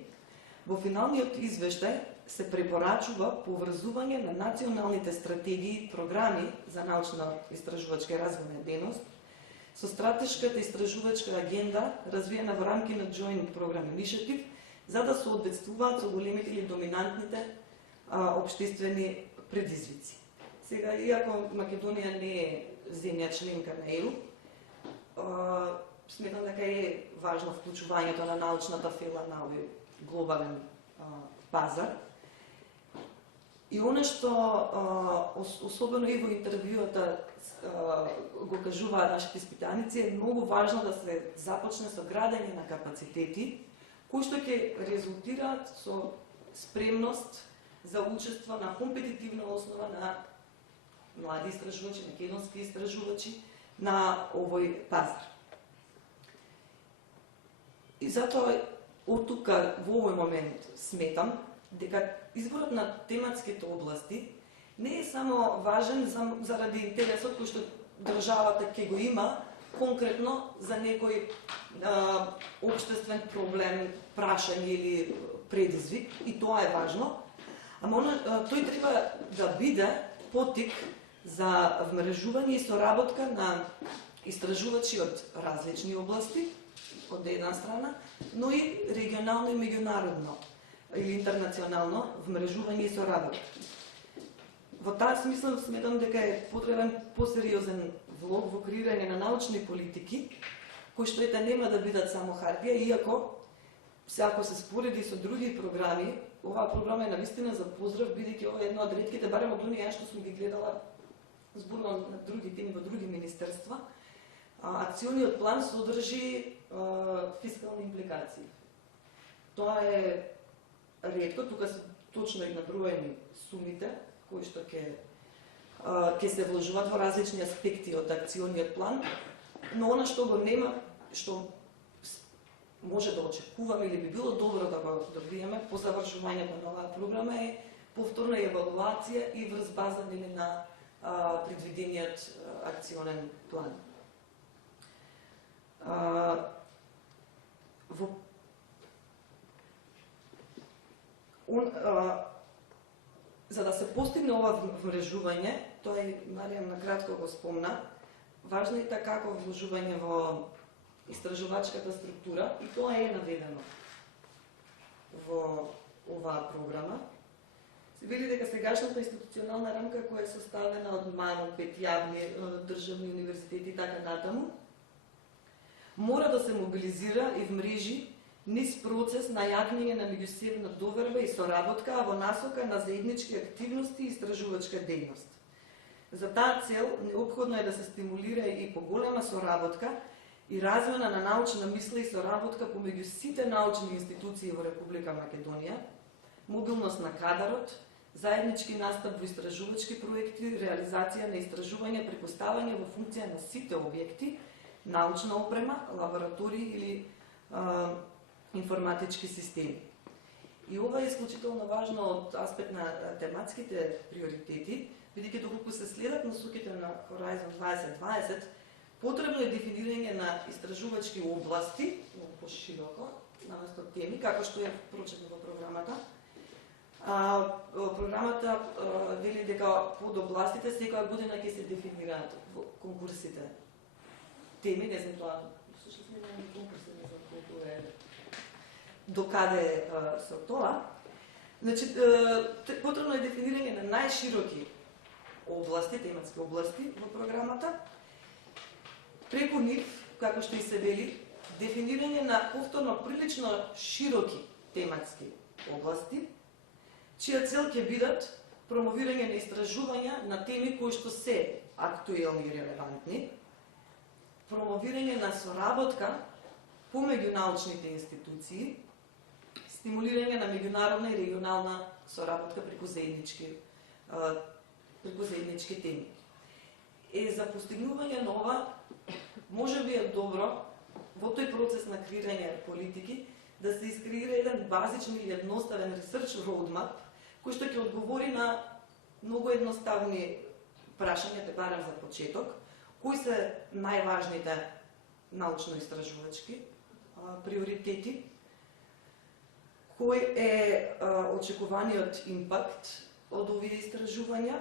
во финалниот извештај се препорачува поврзување на националните стратегии и програми за научно-истражувачка и развојна дејност со стратешката истражувачка агенда развиена во рамки на Joint Program Initiative, за да соодветствуваат со големите или доминантните општествени предизвици. Сега, иако Македонија не е земја членка на ЕУ, сметам дека е важно вклучувањето на научната фела на овој глобален пазар. И оно што особено и во интервјуата го кажуваат нашите испитаници, е многу важно да се започне со градење на капацитети, кои што ќе резултираат со спремност за учество на компетитивна основа на млади истражувачи, македонски истражувачи на овој пазар. И затоа од тука во овој момент сметам дека изборот на тематските области не е само важен заради интересот кој што државата ќе го има конкретно за некој општествен проблем, прашање или предизвик, и тоа е важно, ама тој треба да биде поттик за вмрежување и соработка на истражувачи од различни области, од една страна, но и регионално и меѓународно или интернационално вмрежување и соработка. Во таа смисла сметам дека е потребен посериозен влог во креирање на научни политики, кои што нема да бидат само хартија, иако ако се спореди со други програми, оваа програма е навистина за поздрав, бидејќи ова е една од ретките, барем од оние што сме ги гледала зборувам на други теми во други министерства, акциониот план содржи фискални импликации. Тоа е ретко, тука се точно и наброени сумите кои што ќе се вложуваат во различни аспекти од акциониот план, но она што го нема, што може да очекуваме или би било добро да го добиеме по завршувањето на оваа програма е повторна евалуација и врз база на предвидениот акционен план. За да се постигне ова вмрежување, тоа и Марија накратко го спомна, важно е така како вложување во истражувачката структура, и тоа е наведено во оваа програма. вели дека сегашната институционална рамка која е составена од мано 5 јавни државни универзитети и така натаму, мора да се мобилизира и вмрежи низ процес на јагнење на меѓусебна доверба и соработка, а во насока на заеднички активности и истражувачка дејност. За таа цел неопходно е да се стимулира и поголема соработка и развојна на научна мисла и соработка помеѓу сите научни институции во Република Македонија, мобилност на кадарот, заеднички настап во истражувачки проекти, реализација на истражување преку ставање во функција на сите објекти, научна опрема, лаборатории или информатички системи. И ова е исклучително важно од аспект на тематските приоритети, бидејќи доколку се следат насоките на Horizon 2020, потребно е дефинирање на истражувачки области, многу пошироко, наместо теми, како што е прочетно во програмата. Програмата вели дека под областите секоја година ќе се дефинираат во конкурсите теми, не знам тоа, всушност не знам конкурси, не знам колку е, докаде со тоа. Значи, потребно е дефинирање на најшироки области, тематски области во програмата. Преку нив, како што и се вели, дефинирање на повторно прилично широки тематски области, чија цел ќе бидат промовирање на истражувања на теми кои што се актуелни и релевантни, промовирање на соработка помеѓу научните институции, стимулирање на меѓународна и регионална соработка преку заеднички теми. За постигнување на ова, може би е добро во тој процес на креирање политики да се искреира еден базичен или едноставен research roadmap, кој што ќе одговори на многу едноставни прашања, те барам за почеток, кои се најважните научно-истражувачки приоритети, кој е очекуваниот импакт од овие истражувања,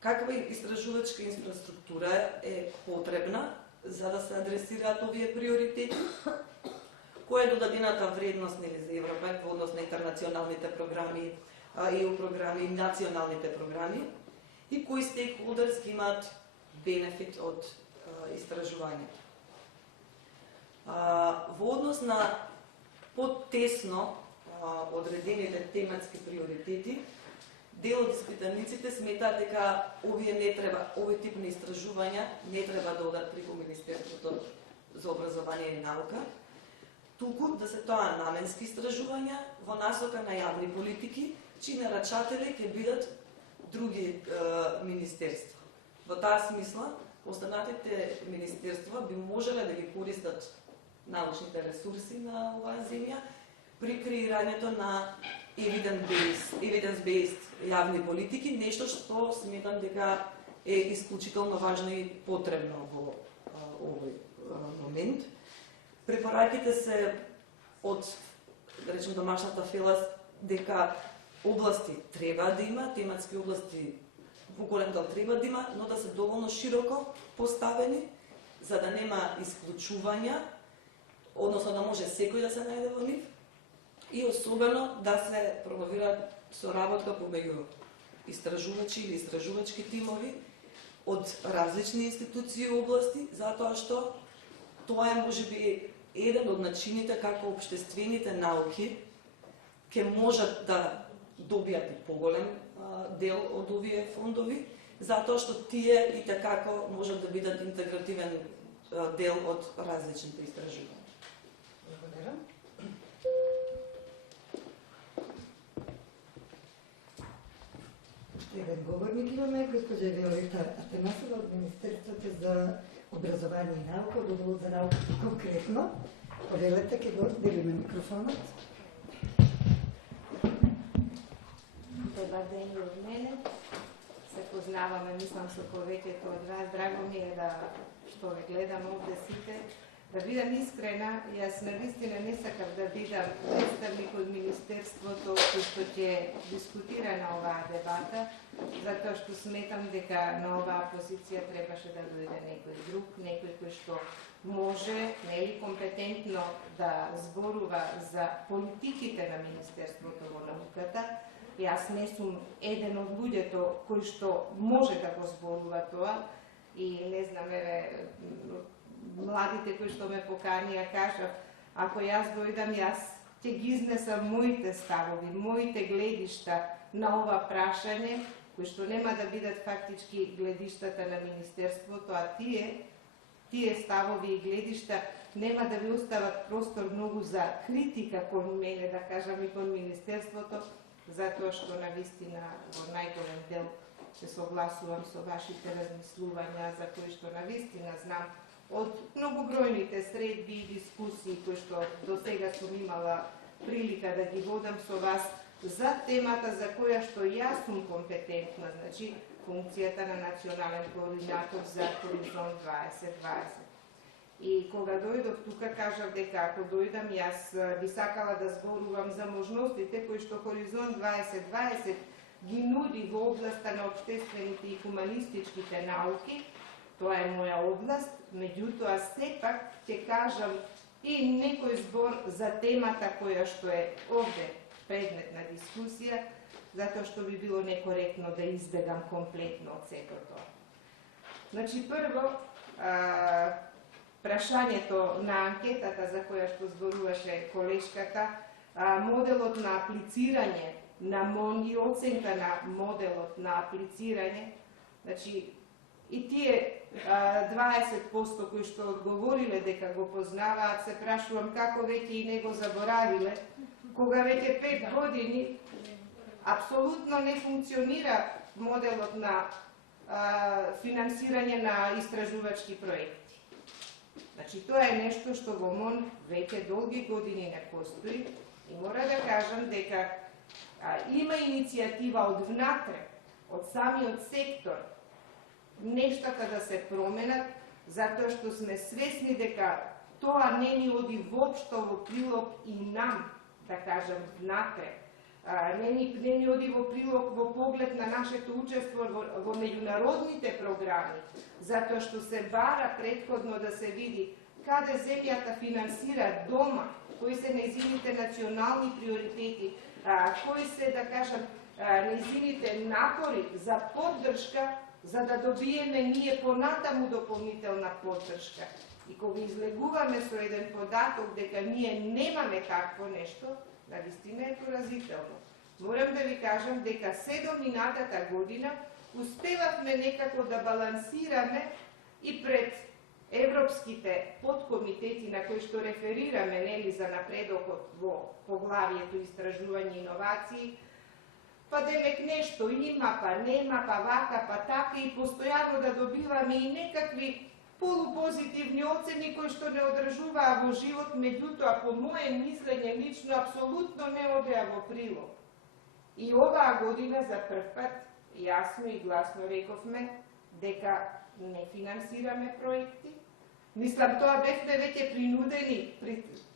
каква истражувачка инфраструктура е потребна за да се адресираат овие приоритети, која е додадената вредност за Европа во однос на интернационалните програми, EU програми, националните програми и кои стейкхолдерс имаат бенефит од истражувањето. Во однос на потесно одредените тематски приоритети, дел од испитаниците сметаат дека овој тип на истражувања не треба да одат преку Министерството за образование и наука, туку да се тоа наменски истражувања во насока на јавни политики, чии нарачатели ќе бидат други министерства. Во таа смисла, останатите министерства би можеле да ги користат научните ресурси на оваа земја при креирањето на evidence-based јавни политики, нешто што сметам дека е исклучително важно и потребно во овој момент. Препораките се од, да речем, домашната фела дека области треба да има, тематски области во голем дел треба да има, но да се доволно широко поставени, за да нема исклучувања, односно да може секој да се најде во нив, и особено да се промовира соработка помеѓу истражувачи или истражувачки тимови од различни институции и области, затоа што тоа е можеби еден од начините како општествените науки ќе можат да добијат и поголем дел од овие фондови, затоа што тие и такако можат да бидат интегративен дел од различните истражувања. Благодарам. Еден говорник имаме, госпожа Виолета Атанасова од Министерството за образование и наука, од Оддел за наука конкретно. Повелете, ќе го делиме микрофонот. Добар ден и од мене. Се познаваме, мислам, со повеќето од вас. Драго ми е што ве гледам овде сите. Да бидам искрена, јас навистина не сакав да бидам представник од Министерството кој што ќе дискутира на оваа дебата, затоа што сметам дека на оваа позиција требаше да дојде некој друг, некој кој што може, нели, компетентно да зборува за политиките на Министерството во науката, Јас не сум еден од луѓето кои што може да го зборува тоа и не знам, еве, младите кои што ме поканија кажав, ако јас дојдам, јас ќе ги изнесам моите ставови, моите гледишта на ова прашање, кои што нема да бидат фактички гледиштата на Министерството, а тие ставови и гледишта нема да ви остават простор многу за критика кон мене, да кажам, и кон Министерството, затоа што навистина во најголем дел се согласувам со вашите размислувања, за кои што навистина знам од многобројните средби и дискусии кои што до сега сум имала прилика да ги водам со вас за темата за која што јас сум компетентна, значи функцијата на национален координатор за Хоризонт 2020. И кога дојдов тука, кажав дека ако дојдам, јас би сакала да зборувам за можностите кои што Хоризонт 2020 ги нуди во областа на општествените и хуманистичките науки. Тоа е моја област, меѓутоа сепак ќе кажам и некој збор за темата која што е овде предмет на дискусија, затоа што би било некоректно да избегам комплетно од сето тоа. Значи, прво, прашањето на анкетата за која што зборуваше колешката, моделот на аплицирање на МОН и оценка на моделот на аплицирање, значи, и тие 20% кои што одговориле дека го познаваат, се прашувам како веќе и не го заборавиле, кога веќе 5 години апсолутно не функционира моделот на финансирање на истражувачки проекти. Значи, тоа е нешто што во МОН веќе долги години не постои и мора да кажам дека има иницијатива од внатре, од самиот сектор, нештата да се променат, затоа што сме свесни дека тоа не ни оди воопшто во прилог и нам, да кажам, внатре. Не ни оди во прилог во поглед на нашето учество во меѓународните програми, затоа што се бара претходно да се види каде земјата финансира дома, кои се нејзините национални приоритети, кои се, да кажам, нејзините напори за поддршка, за да добиеме ние понатаму дополнителна поддршка. И кога излегуваме со еден податок дека ние немаме такво нешто, навистина е поразително. Морам да ви кажам дека се до минатата година успевавме некако да балансираме и пред европските подкомитети на кои што реферираме, нели, за напредокот во поглавието истражување и иновации, па демек нешто има, па нема, па вака, па така, и постојано да добиваме и некакви полупозитивни оцени кои што не одржуваа во живот, меѓутоа по мое мислење лично апсолутно не одеа во прилог. И оваа година за прв пат јасно и гласно рековме дека не финансираме проекти. Мислам, тоа бевме веќе принудени,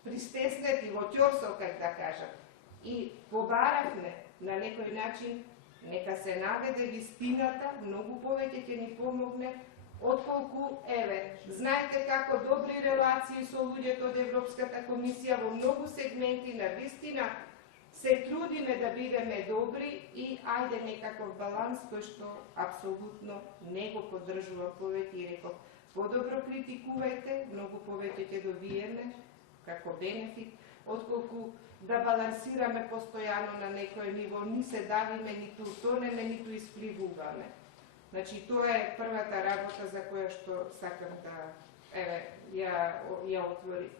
пристеснети во ќорсокак, да кажам. И побаравме на некој начин, нека се наведе вистината, многу повеќе ќе ни помогне, отколку, еве, знаете како добри релации со луѓето од Европската комисија во многу сегменти, на вистина се трудиме да бидеме добри и ајде некаков баланс кој што апсолутно не го поддржува повеќе и реков. Подобро критикувајте, многу повеќе ќе добиеме како бенефит, отколку да балансираме постојано на некој ниво, ни се давиме, ниту тонеме, ниту испливуваме. Значи, тоа е првата работа за која што сакам да ја отворим.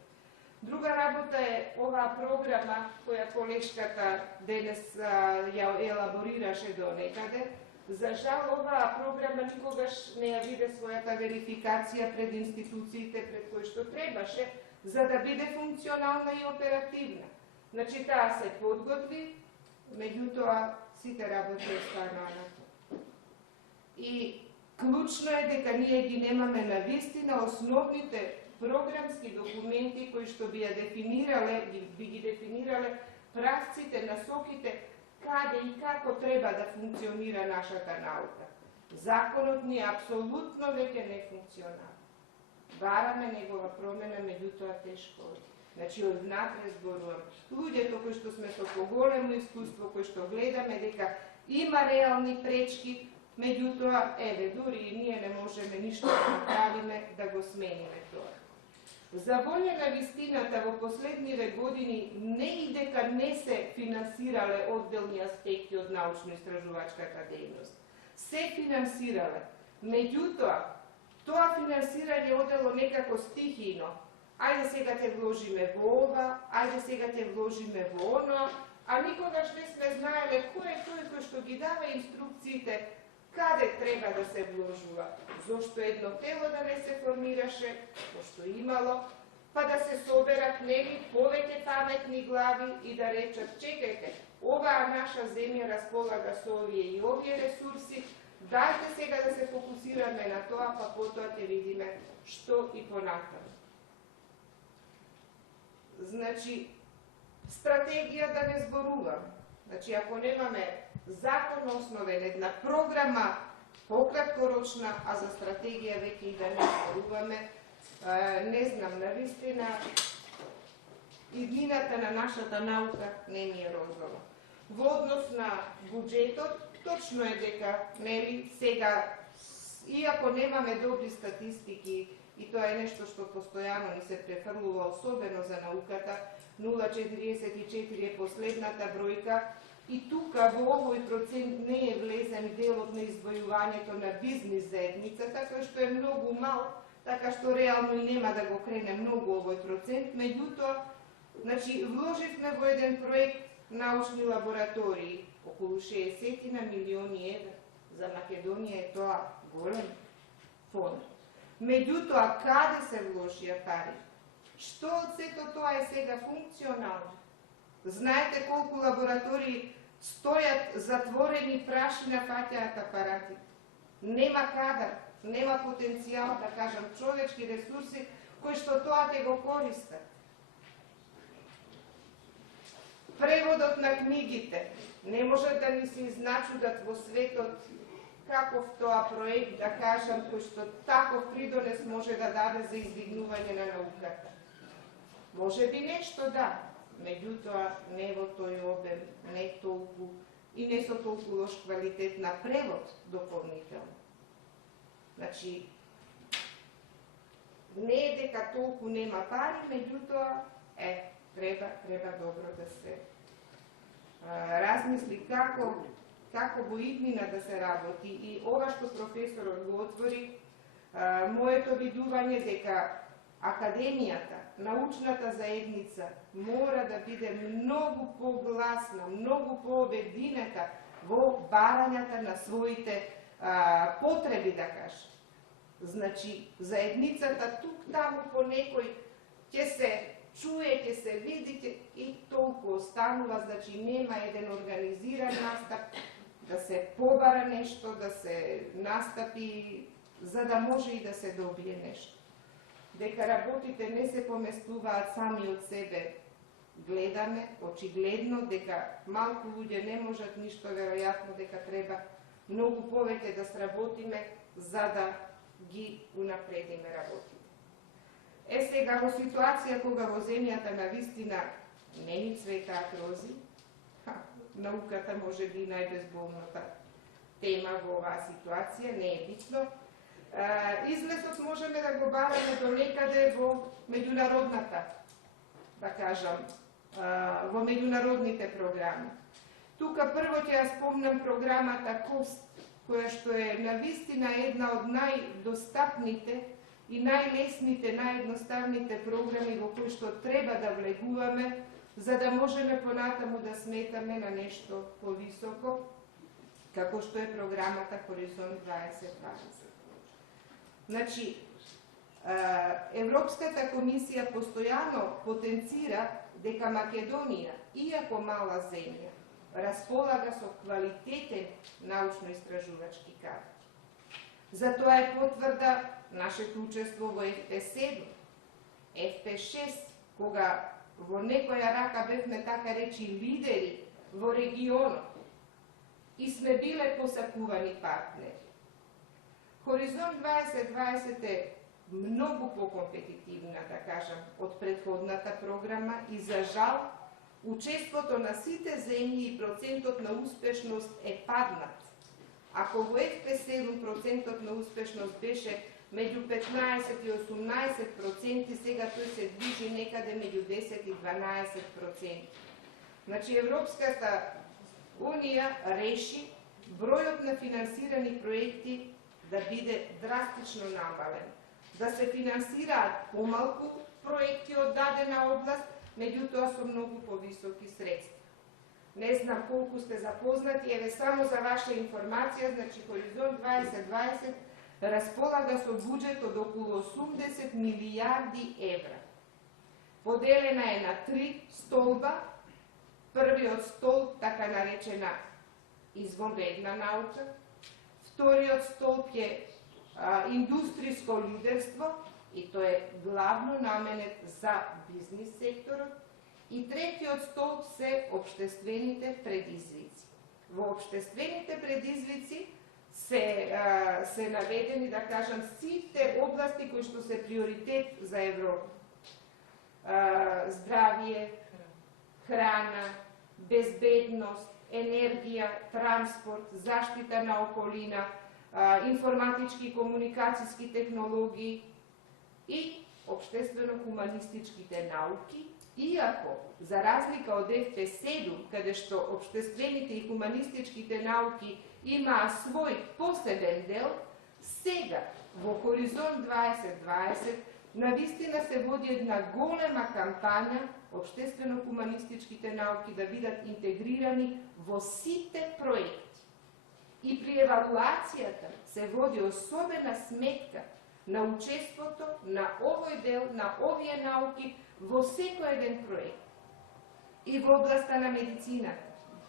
Друга работа е оваа програма која колешката денес ја елаборираше до некаде. За жал, оваа програма никогаш не ја виде својата верификација пред институциите пред кои што требаше, за да биде функционална и оперативна. Значи, таа се подготви, меѓутоа сите работи останаа на тоа. И клучно е дека ние ги немаме на вистина основните програмски документи кои што би ги дефинирале правците, насоките, каде и како треба да функционира нашата наука. Законот ни апсолутно веќе не функционира. Бараме негова промена, меѓутоа тешко. Значи, однатре зборувам. Луѓето кои што сме со поголемо искуство, кои што гледаме дека има реални пречки, меѓутоа, дури и ние не можеме ништо да направиме да го смениме тоа. За волја на вистината во последниве години не и дека не се финансирале одделни аспекти од научно-истражувачката дејност. Се финансирале. Меѓутоа, тоа финансирање одело некако стихино. Ајде сега те вложиме во ова, ајде сега те вложиме во оно, а никогаш не сме знаеле кој е тој кој што ги дава инструкциите каде треба да се вложува, зошто едно тело да не се формираше, пошто имало, па да се соберат нели повеќе паметни глави и да речат чекајте, оваа наша земја располага со овие и овие ресурси, дајте сега да се фокусираме на тоа, па потоа ќе видиме што и понатаму. Значи, стратегија да не зборувам. Значи, ако немаме закон основен, една програма пократкорочна, а за стратегија веќе и да не зборуваме, не знам, навистина, иднината на нашата наука не ми е розова. Во однос на буџетот, точно е дека, нели, сега, иако немаме добри статистики, и тоа е нешто што постојано ни се префрлува, особено за науката, 0,44 е последната бројка, и тука во овој процент не е влезен делот на издвојувањето на бизнис заедницата, кој што е многу мал, така што реално и нема да го крене многу овој процент, меѓутоа, значи, вложивме во еден проект научни лаборатории, околу 60 милиони евра. За Македонија е тоа голем фонд. Меѓутоа, каде се вложија пари? Што од сето тоа е сега функционално? Знаете колку лаборатории стојат затворени, прашина фаќаат апарати? Нема кадар, нема потенцијал, да кажам, човечки ресурси кои што тоа ќе го користат. Преводот на книгите не може да ни се изначудат во светот каков тоа проект, да кажам, кој што таков придонес може да даде за издигнување на науката. Може би нешто да, меѓутоа не во тој обем, не толку и не со толку лош квалитет на превод дополнително. Значи, не е дека толку нема пари, меѓутоа треба добро да се размисли како во иднина да се работи. И ова што професорот го отвори, моето видување дека академијата, научната заедница мора да биде многу погласна, многу пообединета во барањата на своите потреби, да кажем. Значи, заедницата тук, таму по некој ќе се чуе, ќе се види и толку останува, значи нема еден организиран настап, да се побара нешто, да се настапи, за да може и да се добие нешто. Дека работите не се поместуваат сами од себе, гледаме, очигледно, дека малку луѓе не можат ништо, веројатно дека треба многу повеќе да сработиме, за да ги унапредиме работите. Сега во ситуација кога во земјата на вистина не ни цветаат рози, науката може би најбезболната тема во оваа ситуација, не е битно. Излезот можеме да го бараме до некаде во меѓународната, да кажам, во меѓународните програми. Тука прво ќе ја спомнам програмата КОСТ, која што е навистина една од најдостапните и најлесните, наједноставните програми во кои што треба да влегуваме, за да можеме понатаму да сметаме на нешто повисоко, како што е програмата Хоризонт 2020. Значи, Европската комисија постојано потенцира дека Македонија, иако мала земја, располага со квалитетен научно-истражувачки кадар. Затоа е потврда нашето учество во FP7, FP6, кога во некоја рака бевме така речи лидери во регионот и сме биле посакувани партнери. Хоризонт 2020 е многу по-компетитивна, да кажам, од претходната програма и за жал, учеството на сите земји и процентот на успешност е паднат. Ако во FP7 процентот на успешност беше меѓу 15 и 18%, сега тој се движи некаде меѓу 10 и 12%. Значи, Европската Унија реши бројот на финансирани проекти да биде драстично намален, да се финансираат помалку проекти од дадена област, меѓутоа со многу повисоки средства. Не знам колку сте запознати, еве само за ваша информација, значи Хоризонт 2020 располага со буџет од околу 80 милијарди евра. Поделена е на 3 столба. Првиот столб, така наречена извонредна наука, вториот столб е индустријско лидерство, и тоа е главно наменет за бизнис секторот, и третиот столб се општествените предизвици. Во општествените предизвици се наведени, да кажам, сите области кои што се приоритет за Европа. Здравје, храна, безбедност, енергија, транспорт, заштита на околина, информатички и комуникацијски технологии и општествено-хуманистичките науки, иако, за разлика од FP7, каде што општествените и хуманистичките науки имаа свој посебен дел, сега во Хоризонт 2020 навистина се води една голема кампања општествено-хуманистичките науки да бидат интегрирани во сите проекти. И при евалуацијата се води особена сметка на учеството на овој дел, на овие науки во секој еден проект. И во областа на медицината,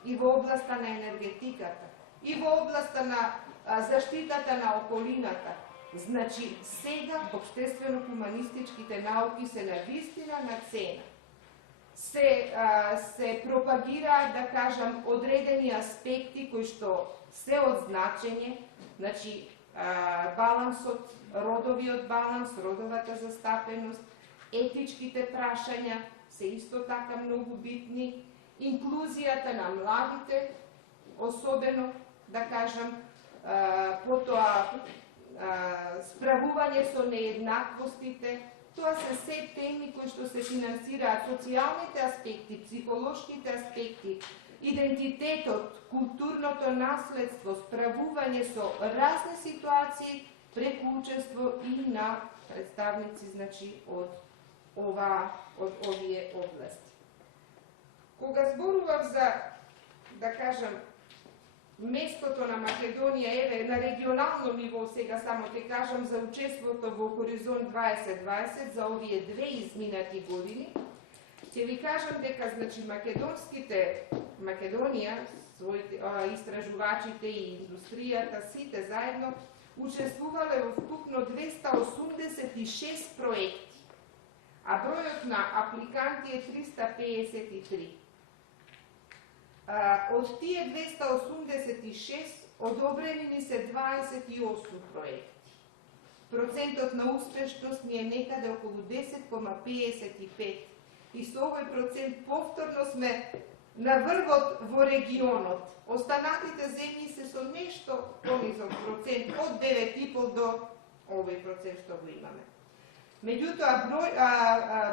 и во областа на енергетиката, и во областа на заштитата на околината. Значи, сега општествено-хуманистичките науки се навистина на цена. Се пропагираат, да кажам, одредени аспекти кои што се од значење, значи балансот, родовиот баланс, родовата застапеност, етичките прашања се исто така многу битни, инклузијата на младите, особено, да кажам, потоа справување со нееднаквостите. Тоа се се теми кои што се финансираат, социјалните аспекти, психолошките аспекти, идентитетот, културното наследство, справување со разни ситуации преку учество и на представници, значи, од овие области. Кога зборував за, да кажам, местото на Македонија, еве, на регионално ниво, сега само ќе кажам за учеството во Хоризонт 2020 за овие две изминати години, ќе ви кажам дека, значи, Македонија, своите истражувачите и индустријата, сите заедно, учествувале во вкупно 286 проекти, а бројот на апликанти е 353. Од тие 286 одобрени ни се 28 проекти. Процентот на успешност ни е некаде околу 10,55 и со овој процент повторно сме на врвот во регионот. Останатите земји се со нешто понизок процент, од 9,5 до овој процент што го имаме. Меѓутоа,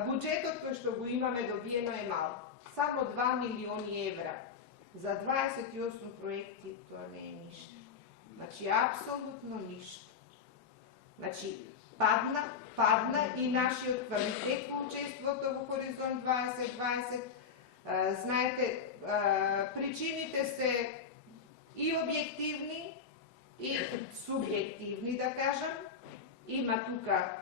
буџетот кој што го имаме добиено е мал. Само 2 милиони евра. За 28 проекти тоа не е ништо. Значи, апсолутно ништо. Значи, падна и нашиот квалитет во учеството во Хоризонт 2020. Знаете, причините се и објективни, и субјективни, да кажам. Има тука,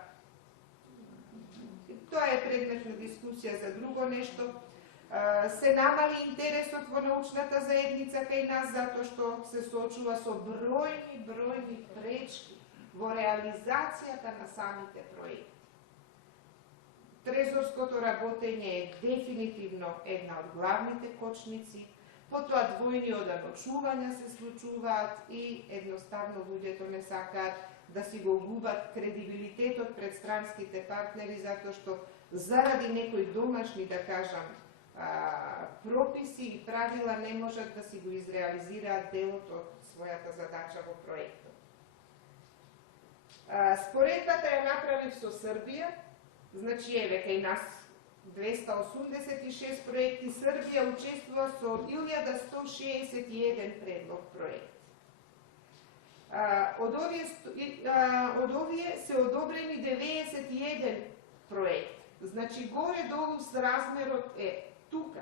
тоа е предмет на дискусија за друго нешто, се намали интересот во научната заедница кај нас, затоа што се соочува со бројни пречки во реализацијата на самите проекти. Трезорското работење е дефинитивно една од главните кочници, потоа двојни оданочувања се случуваат и едноставно луѓето не сакаат да си го губат кредибилитетот пред странските партнери, затоа што заради некои домашни, да кажам, прописи и правила не можат да си го изреализираат делот од својата задача во проектот. Споредбата ја направив со Србија, значи еве кај нас 286 проекти, Србија учествува со 1161 предлог проект. Од овие се одобрени 91 проект. Значи горе-долу с размерот е тука.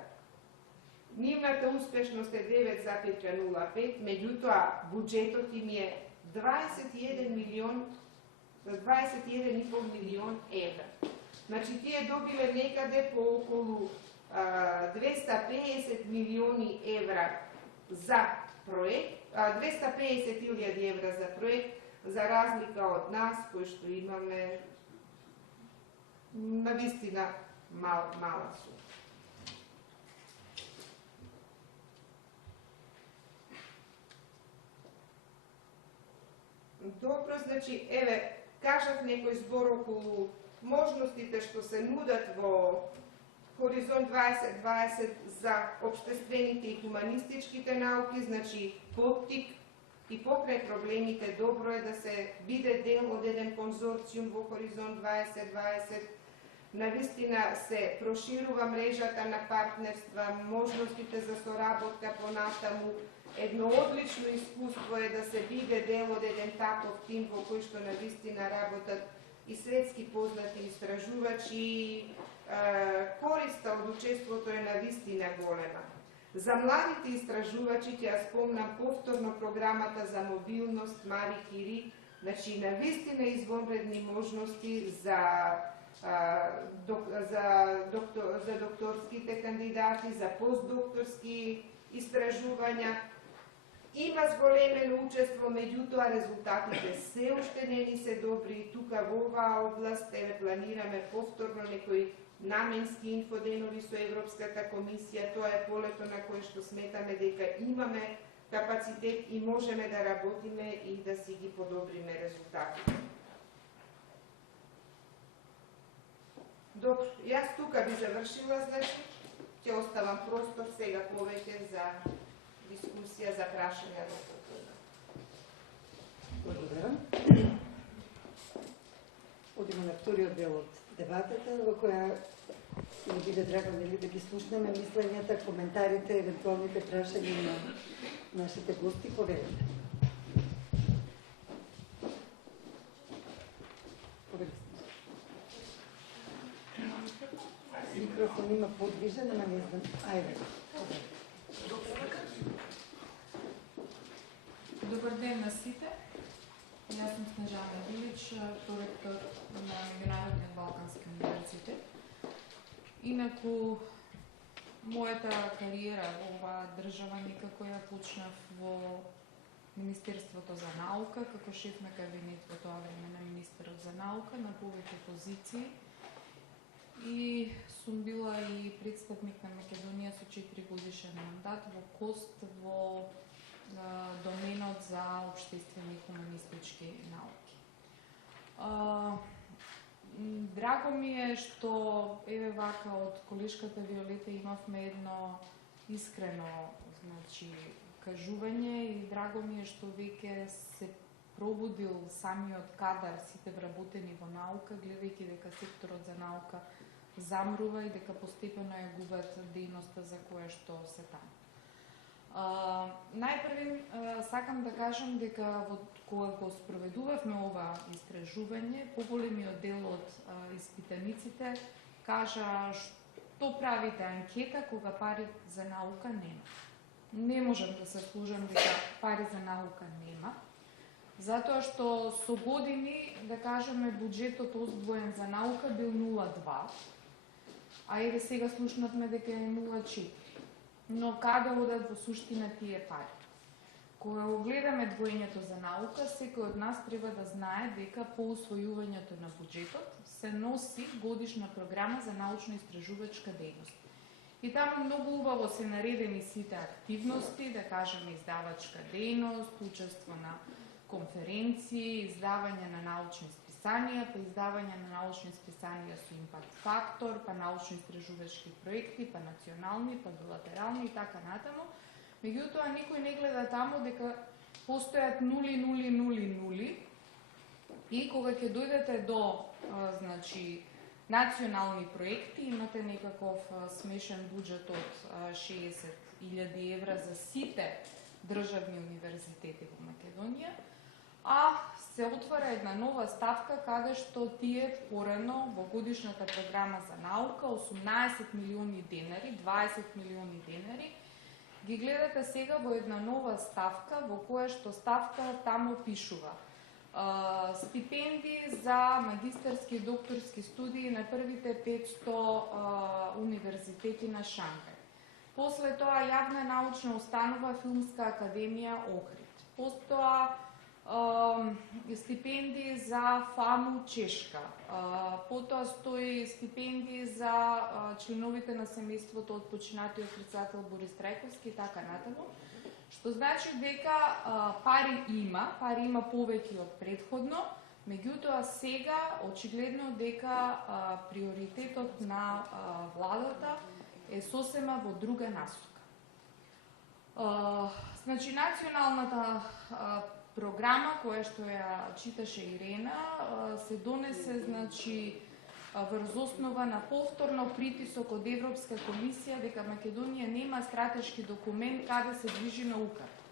Нивната успешност е 9,05, меѓутоа буџетот им е 21,5 милион евра. Значи тие добиле некаде по околу 250 милиони евра за проект, 250.000 евра за проект, за разлика од нас, кои што имаме навистина мала сума. Добро, значи, еве, кажав некој збор околу можностите што се нудат во Хоризонт 2020 за општествените и хуманистичките науки, значи поттик и покрај проблемите добро е да се биде дел од еден конзорциум во Хоризонт 2020. Навистина се проширува мрежата на партнерства, можностите за соработка понатаму. Едно одлично искуство е да се биде дел од еден таков тим во кој што навистина работат и светски познати истражувачи. Користа од учеството е навистина голема. За младите истражувачи ќе ја спомнам повторно програмата за мобилност Мари Кири, значи навистина извонредни можности за докторските кандидати, за постдокторски истражувања. Има зголемено учество, меѓутоа резултатите се уште не ни се добри. Тука во оваа област планираме повторно некои наменски инфоденови со Европската комисија. Тоа е полето на кое што сметаме дека имаме капацитет и можеме да работиме и да си ги подобриме резултатите. Добро, јас тука би завршила, значи, ќе оставам простор сега повеќе за дискусија, за прашања. Благодарам. Одиме на вториот дел од дебатата, во која ни биде драго да ги слушнеме мислењата, коментарите, евентуалните прашања на нашите гости. Повелете. Микрофон има подвижен, ама не знам. Ајде. Добар ден на сите. Јас сум Снежана Билич, проректор на Меѓународниот Балкански универзитет. Инаку, мојата кариера во оваа држава некако ја почнав во Министерството за наука, како шеф на кабинет во тоа време на министерот за наука, на повеќе позиции. И сум била и представник на Македонија со 4-годишен мандат во КОСТ во доменот за општествени и хуманистички науки. Драго ми е што еве вака од колешката Виолета имавме едно искрено, значи, кажување и драго ми е што веќе се пробудил самиот кадар, сите вработени во наука, гледајќи дека секторот за наука замрува и дека постепено ја губат дејноста за која што се таму. Најпрви сакам да кажам дека кога го спроведувавме ова истражување, поголемиот дел од испитаниците кажа што правите анкета кога пари за наука нема. Не можам да се служам дека пари за наука нема, затоа што со години, да кажеме, буџетот оздвоен за наука бил 0,2, а еве сега слушнавме дека е 0,4. Но каде одат во суштина тие пари? Кога го гледаме двоењето за наука, секој од нас треба да знае дека по усвојувањето на буџетот се носи годишна програма за научно-истражувачка дејност. И таму многу убаво се наредени сите активности, да кажеме издавачка дејност, учество на конференции, издавање на научни списанија, па издавање на научни списанија со импакт фактор, па научно-истражувачки проекти, па национални, па билатерални и така натаму. Меѓутоа, никој не гледа таму дека постојат нули, нули, нули, нули и кога ќе дојдете до значи, национални проекти, имате некаков смешен буџет од 60.000 евра за сите државни универзитети во Македонија, а се отвара една нова ставка каде што тие порано во годишната програма за наука 18 милиони денари, 20 милиони денари, ги гледате сега во една нова ставка во која што ставка таму пишува стипендии за магистарски и докторски студии на првите 500 универзитети на Шангај. После тоа јавна научна установа Филмска академија Охрид. Потоа стипендии за ФАМУ Чешка. Потоа стои стипендии за членовите на семејството од починатиот председател Борис Трајковски и така натаму. Што значи дека пари има повеќе од претходно, меѓутоа сега очигледно дека приоритетот на владата е сосема во друга насока. Значи, националната програма која што ја читаше Ирена се донесе значи врз основа на повторно притисок од Европска комисија дека Македонија нема стратешки документ каде се движи науката.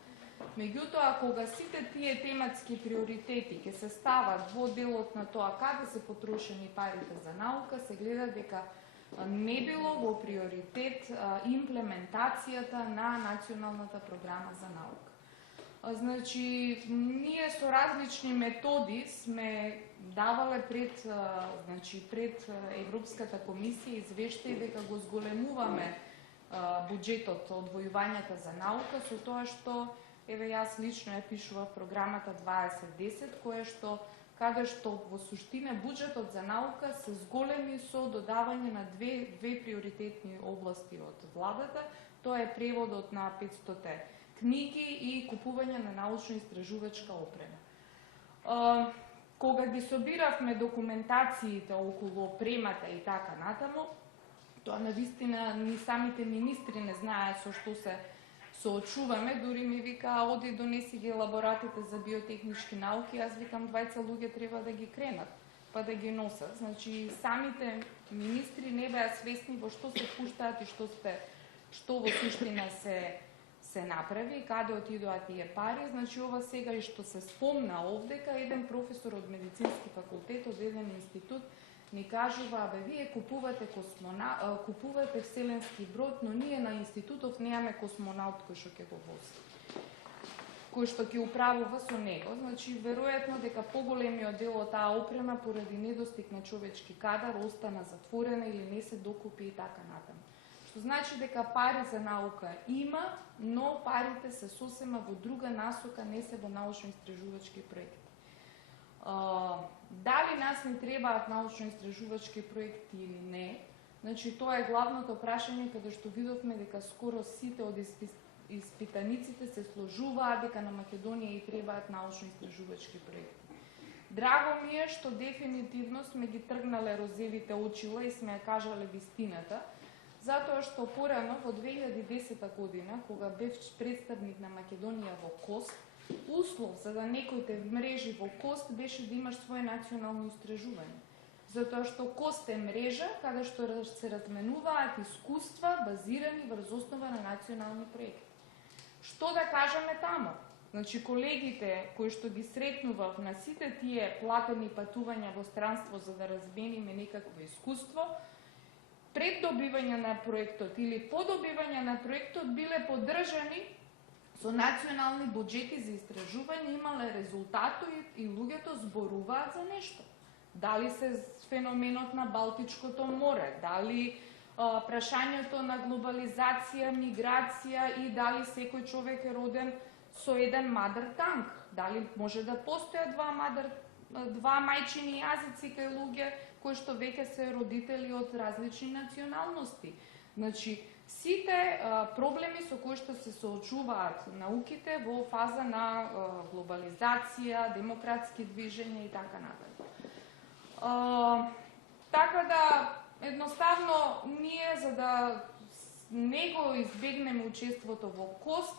Меѓутоа, кога сите тие тематски приоритети ќе се стават во делот на тоа каде се потрошени парите за наука, се гледа дека не било во приоритет имплементацијата на националната програма за наука. Значи, ние со различни методи сме давале пред Европската комисија извештаи дека го зголемуваме буџетот од одвојувањата за наука со тоа што, еве јас лично ја пишував програмата 2010, каде што во суштина буџетот за наука се зголеми со додавање на две приоритетни области од владата, тоа е преводот на 500 книги и купување на научно-истражувачка опрема. Кога ги собиравме документациите околу опремата и така натаму, тоа навистина ни самите министри не знаеат со што се соочуваме, дури ми вика, оди донеси ги елаборатите за биотехнички науки, јас викам, двајца луѓе треба да ги кренат, па да ги носат. Значи, самите министри не беа свесни во што се пуштаат и што во суштина се направи, каде отидоа тие пари. Значи, ова сега и што се спомна овдека, еден професор од медицински факултет, од еден институт, ни кажува, вие купувате вселенски брод, но ние на институтов немаме космонаут кој што ќе го вози, кој што ќе управува со него. Значи, веројатно дека поголемиот дел од таа опрема поради недостиг на човечки кадар остана затворена или не се докупи и така натаму. Што значи дека пари за наука има, но парите се сосема во друга насока, не се во научно-истражувачки проекти. Дали нас не требаат научно-истражувачки проекти или не, значи тоа е главното прашање каде што видовме дека скоро сите од испитаниците се сложуваат дека на Македонија и требаат научно-истражувачки проекти. Драго ми е што дефинитивно сме ги тргнале розевите очила и сме ја кажале вистината, затоа што порано во 2010 година, кога бев представник на Македонија во КОСТ, услов за да некој те мрежи во КОСТ беше да имаш свое национално истражување. Затоа што КОСТ е мрежа каде што се разменуваат искуства базирани врз основа на национални проекти. Што да кажеме таму? Значи, колегите кои што ги сретнував на сите тие платени патувања во странство за да размениме некакво искуство, пред добивање на проектот или по добивање на проектот биле поддржани со национални буџети за истражување, имале резултати и луѓето зборуваат за нешто. Дали се феноменот на Балтичкото море, дали прашањето на глобализација, миграција и дали секој човек е роден со еден mother tongue, дали може да постојат два мајчини јазици кај луѓе кои што веќе се родители од различни националности. Значи, сите проблеми со кои што се соочуваат науките во фаза на глобализација, демократски движења и така натаму. Така да, едноставно, ние за да не го избегнеме учеството во КОСТ,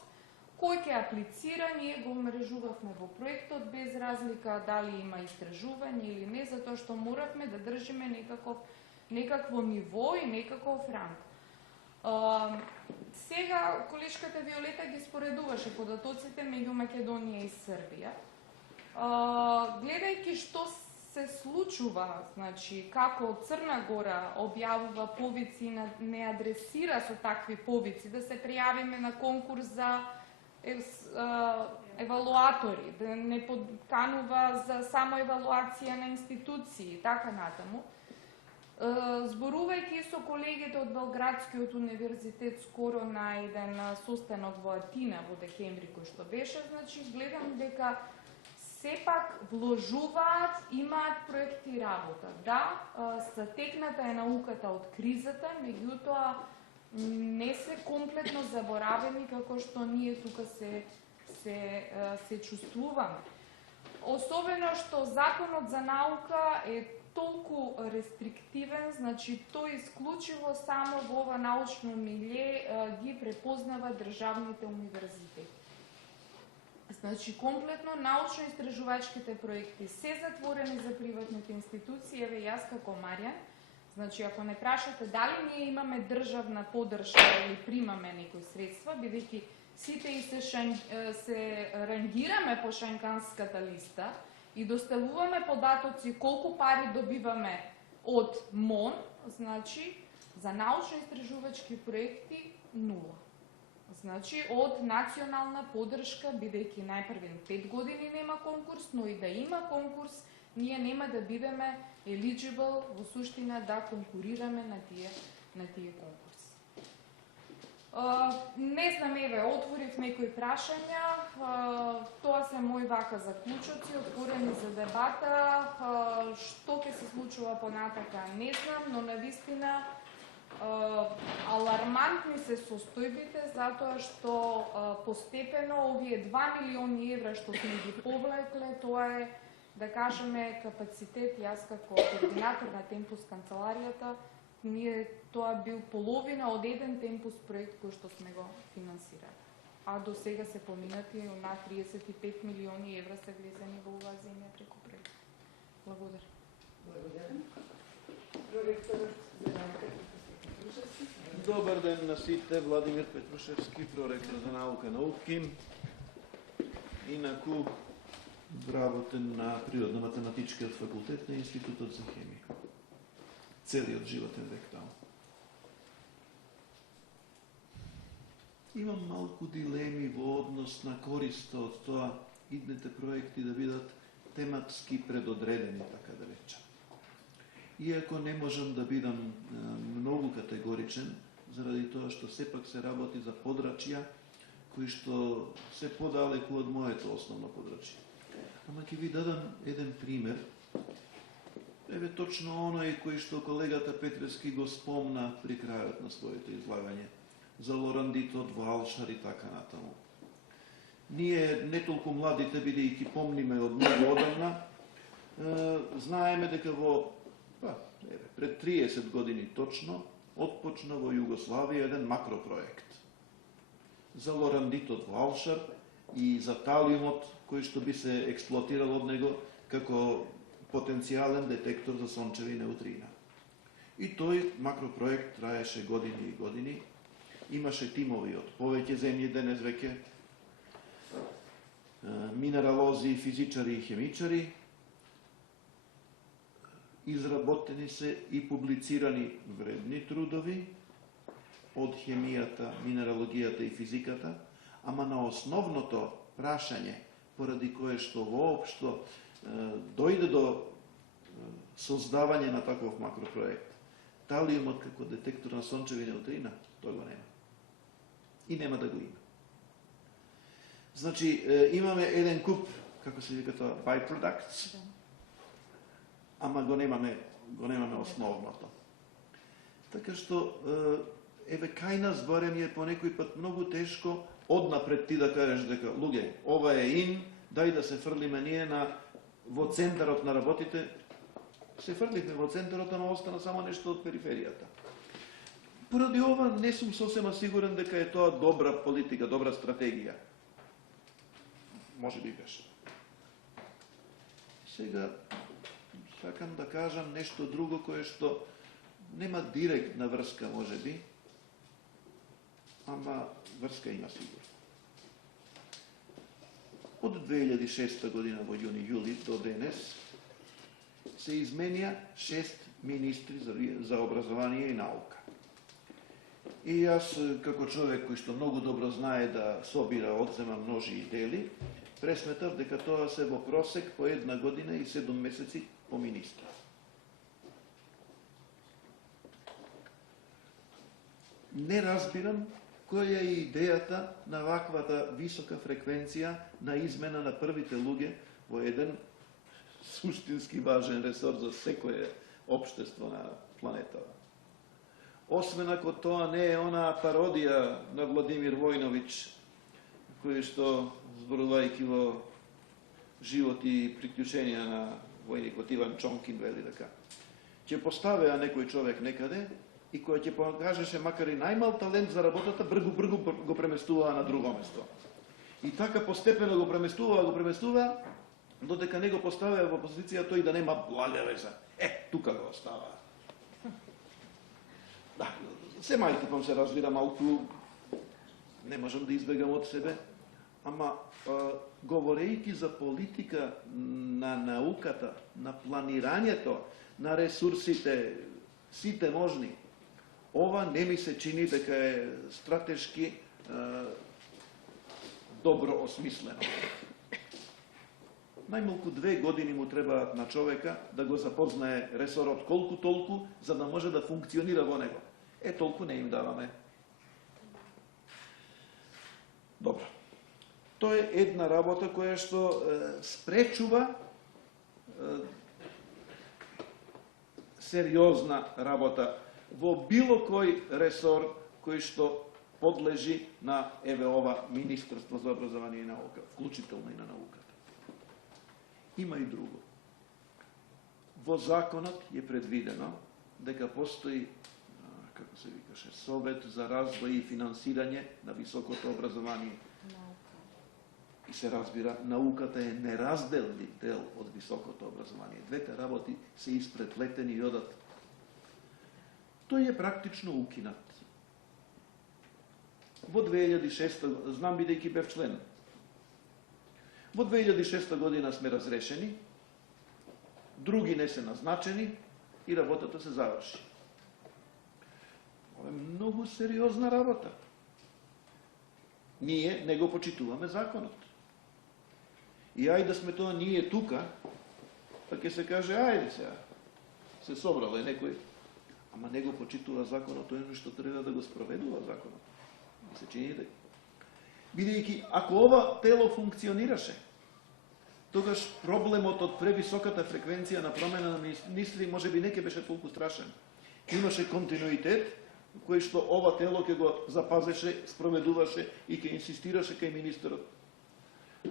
кој ќе аплицира, ние го мрежувавме во проектот без разлика дали има истражување или не, затоа што моравме да држиме некакво ниво и некаков ранг. Сега колешката Виолета ги споредуваше податоците меѓу Македонија и Србија. Гледајќи што се случува, значи како Црна Гора објавува повици и не адресира со такви повици, да се пријавиме на конкурс за евалуатори, да не подканува за само евалуација на институции и така натаму. Зборувајќи со колегите од Белградскиот универзитет скоро на еден состанок во Атина во декември кој што беше, значи гледам дека сепак вложуваат, имаат проекти и работа. Да, статекната е науката од кризата, меѓутоа не се комплетно заборавени како што ние тука се чувствуваме. Особено што законот за наука е толку рестриктивен, значи тој исклучиво само во ова научно милје ги препознава државните универзитети. Значи, комплетно научно-истражувачките проекти се затворени за приватните институции. Еве јас како Маријан, значи ако не прашате дали ние имаме државна поддршка или примаме некои средства, бидејќи сите и се рангираме по Шенканската листа и доставуваме податоци колку пари добиваме од МОН, значи за научно-истражувачки проекти нула. Значи, од национална поддршка, бидејќи најпрвен 5 години нема конкурс, но и да има конкурс, ние нема да бидеме eligible во суштина да конкурираме на тие конкурси. Не знам, еве, отворив некои прашања, тоа се мои вака заклучоци, отворени за дебата, што ќе се случува понатака не знам, но навистина алармантни се состојбите, затоа што постепено овие 2 милиони евра што сме ги повлекле, тоа е, да кажеме, капацитет. Јас како координатор на Темпус канцеларијата, ние тоа бил половина од еден Темпус проект кој што сме го финансирали. А до сега се поминати на 35 милиони евра се влезени во оваа земја преку проект. Благодарам. Благодарам. Проректорот за наука. Добар ден на сите, Владимир Петрушевски, проректор за наука науки. Инаку вработен на Природно-математичкиот факултет на Институтот за хемија. Целиот животен век таму. Имам малку дилеми во однос на користа од тоа идните проекти да бидат тематски предодредени, така да речем. Иако не можам да бидам многу категоричен, заради тоа што сепак се работи за подрачја кои што се подалеку од моето основно подрачје. Ама ќе ви дадам еден пример. Еве точно оној кој што колегата Петревски го спомна при крајот на своето излагање, за Лорандитот, Валшар и така натаму. Ние, не толку младите, бидејќи помниме од многу одамна, знаеме дека пред 30 години точно отпочна во Југославија еден макропроект за Лорандитот во Алшар и за талиумот кој што би се експлоатирал од него како потенцијален детектор за сончеви неутрина. И тој макропроект траеше години и години. Имаше тимови од повеќе земји денес веќе, минералози, физичари и хемичари. Изработени се и публицирани вредни трудови од хемијата, минералогијата и физиката, ама на основното прашање, поради кое што воопшто дојде до создавање на таков макропроект, талиумот како детектор на сончеви неутрина, тоа го нема. И нема да го има. Значи, имаме еден куп, како се вика тоа, byproducts, ама го немаме основното. Така што еве кај нас барем е по некој пат многу тешко однапред ти да кажеш дека луѓе, ова е ин, дај да се фрлиме ние во центарот на работите. Се фрлихме во центарот, ама остана само нешто од периферијата. Поради ова не сум сосема сигурен дека е тоа добра политика, добра стратегија. Може би беше. Сега сакам да кажам нешто друго кое што нема директна врска, може би, ама врска има сигурно. Од 2006 година во јуни-јули до денес се изменија 6 министри за образование и наука. И јас, како човек кој што многу добро знае да собира, одзема, множи и дели, пресметав дека тоа се во просек по 1 година и 7 месеци по министра. Не разбирам која е идејата на ваквата висока фреквенција на измена на првите луѓе во еден суштински важен ресор за секое општество на планетава. Освен ако тоа не е онаа пародија на Владимир Војновиќ, кој што, зборувајќи во живот и приклученија на војникот Иван Чонкин, вели дека ќе поставеа некој човек некаде и кој ќе покажеше макар и најмал талент за работата, бргу го преместуваа на друго место. И така постепено го преместуваа, додека не го поставеа во позиција тој да нема блага веза. Тука го оставаа. Да, се мајкипам се разбира малку, не можам да избегам од себе, ама говорејќи за политика на науката, на планирањето, на ресурсите, сите можни, ова не ми се чини дека е стратешки добро осмислено. Најмалку 2 години му требаат на човека да го запознае ресорот колку толку, за да може да функционира во него. Толку не им даваме. Добро. Тоа е една работа која што спречува сериозна работа во било кој ресор кој што подлежи на еве ова Министерство за образование и наука, вклучително и на науката. Има и друго. Во законот е предвидено дека постои, како се викаше, Совет за развој и финансирање на високото образование. И се разбира, науката е неразделни дел од високото образование. Двете работи се испреплетени и одат. Тој е практично укинат. Во 2006, знам бидејќи бев член, во 2006 година сме разрешени, други не се назначени и работата се заврши. Ова е многу сериозна работа. Ние не го почитуваме законот. И ајде да сме тоа ние тука, па ќе се каже, ајде сега, се собрал е некој, ама не го почитува законот, тоа е што треба да го спроведува законот. Ми се чини дека. Бидејќи, ако ова тело функционираше, тогаш проблемот од превисоката фреквенција на промена на министри може би не ќе беше толку страшен. Имаше континуитет, кој што ова тело ќе го запазеше, спроведуваше и ќе инсистираше кај министерот.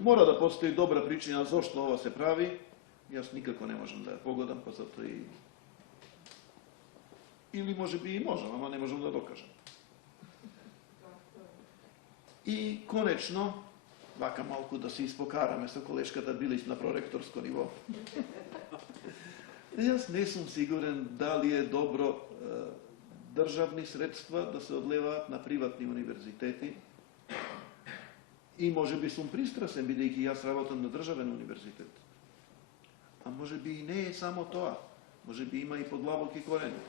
Мора да постои добра причина зошто ова се прави. Јас никако не можам да ја погодам, па затоа и... Или може би и можам, ама не можам да докажам. И конечно, вака малку да се испокараме со колешката Билиќ на проректорско ниво. Јас не сум сигурен дали е добро државни средства да се одлеваат на приватни универзитети. И може би сум пристрасен, бидејќи јас работам на државен универзитет. А може би и не е само тоа. Може би има и подлабоки корени.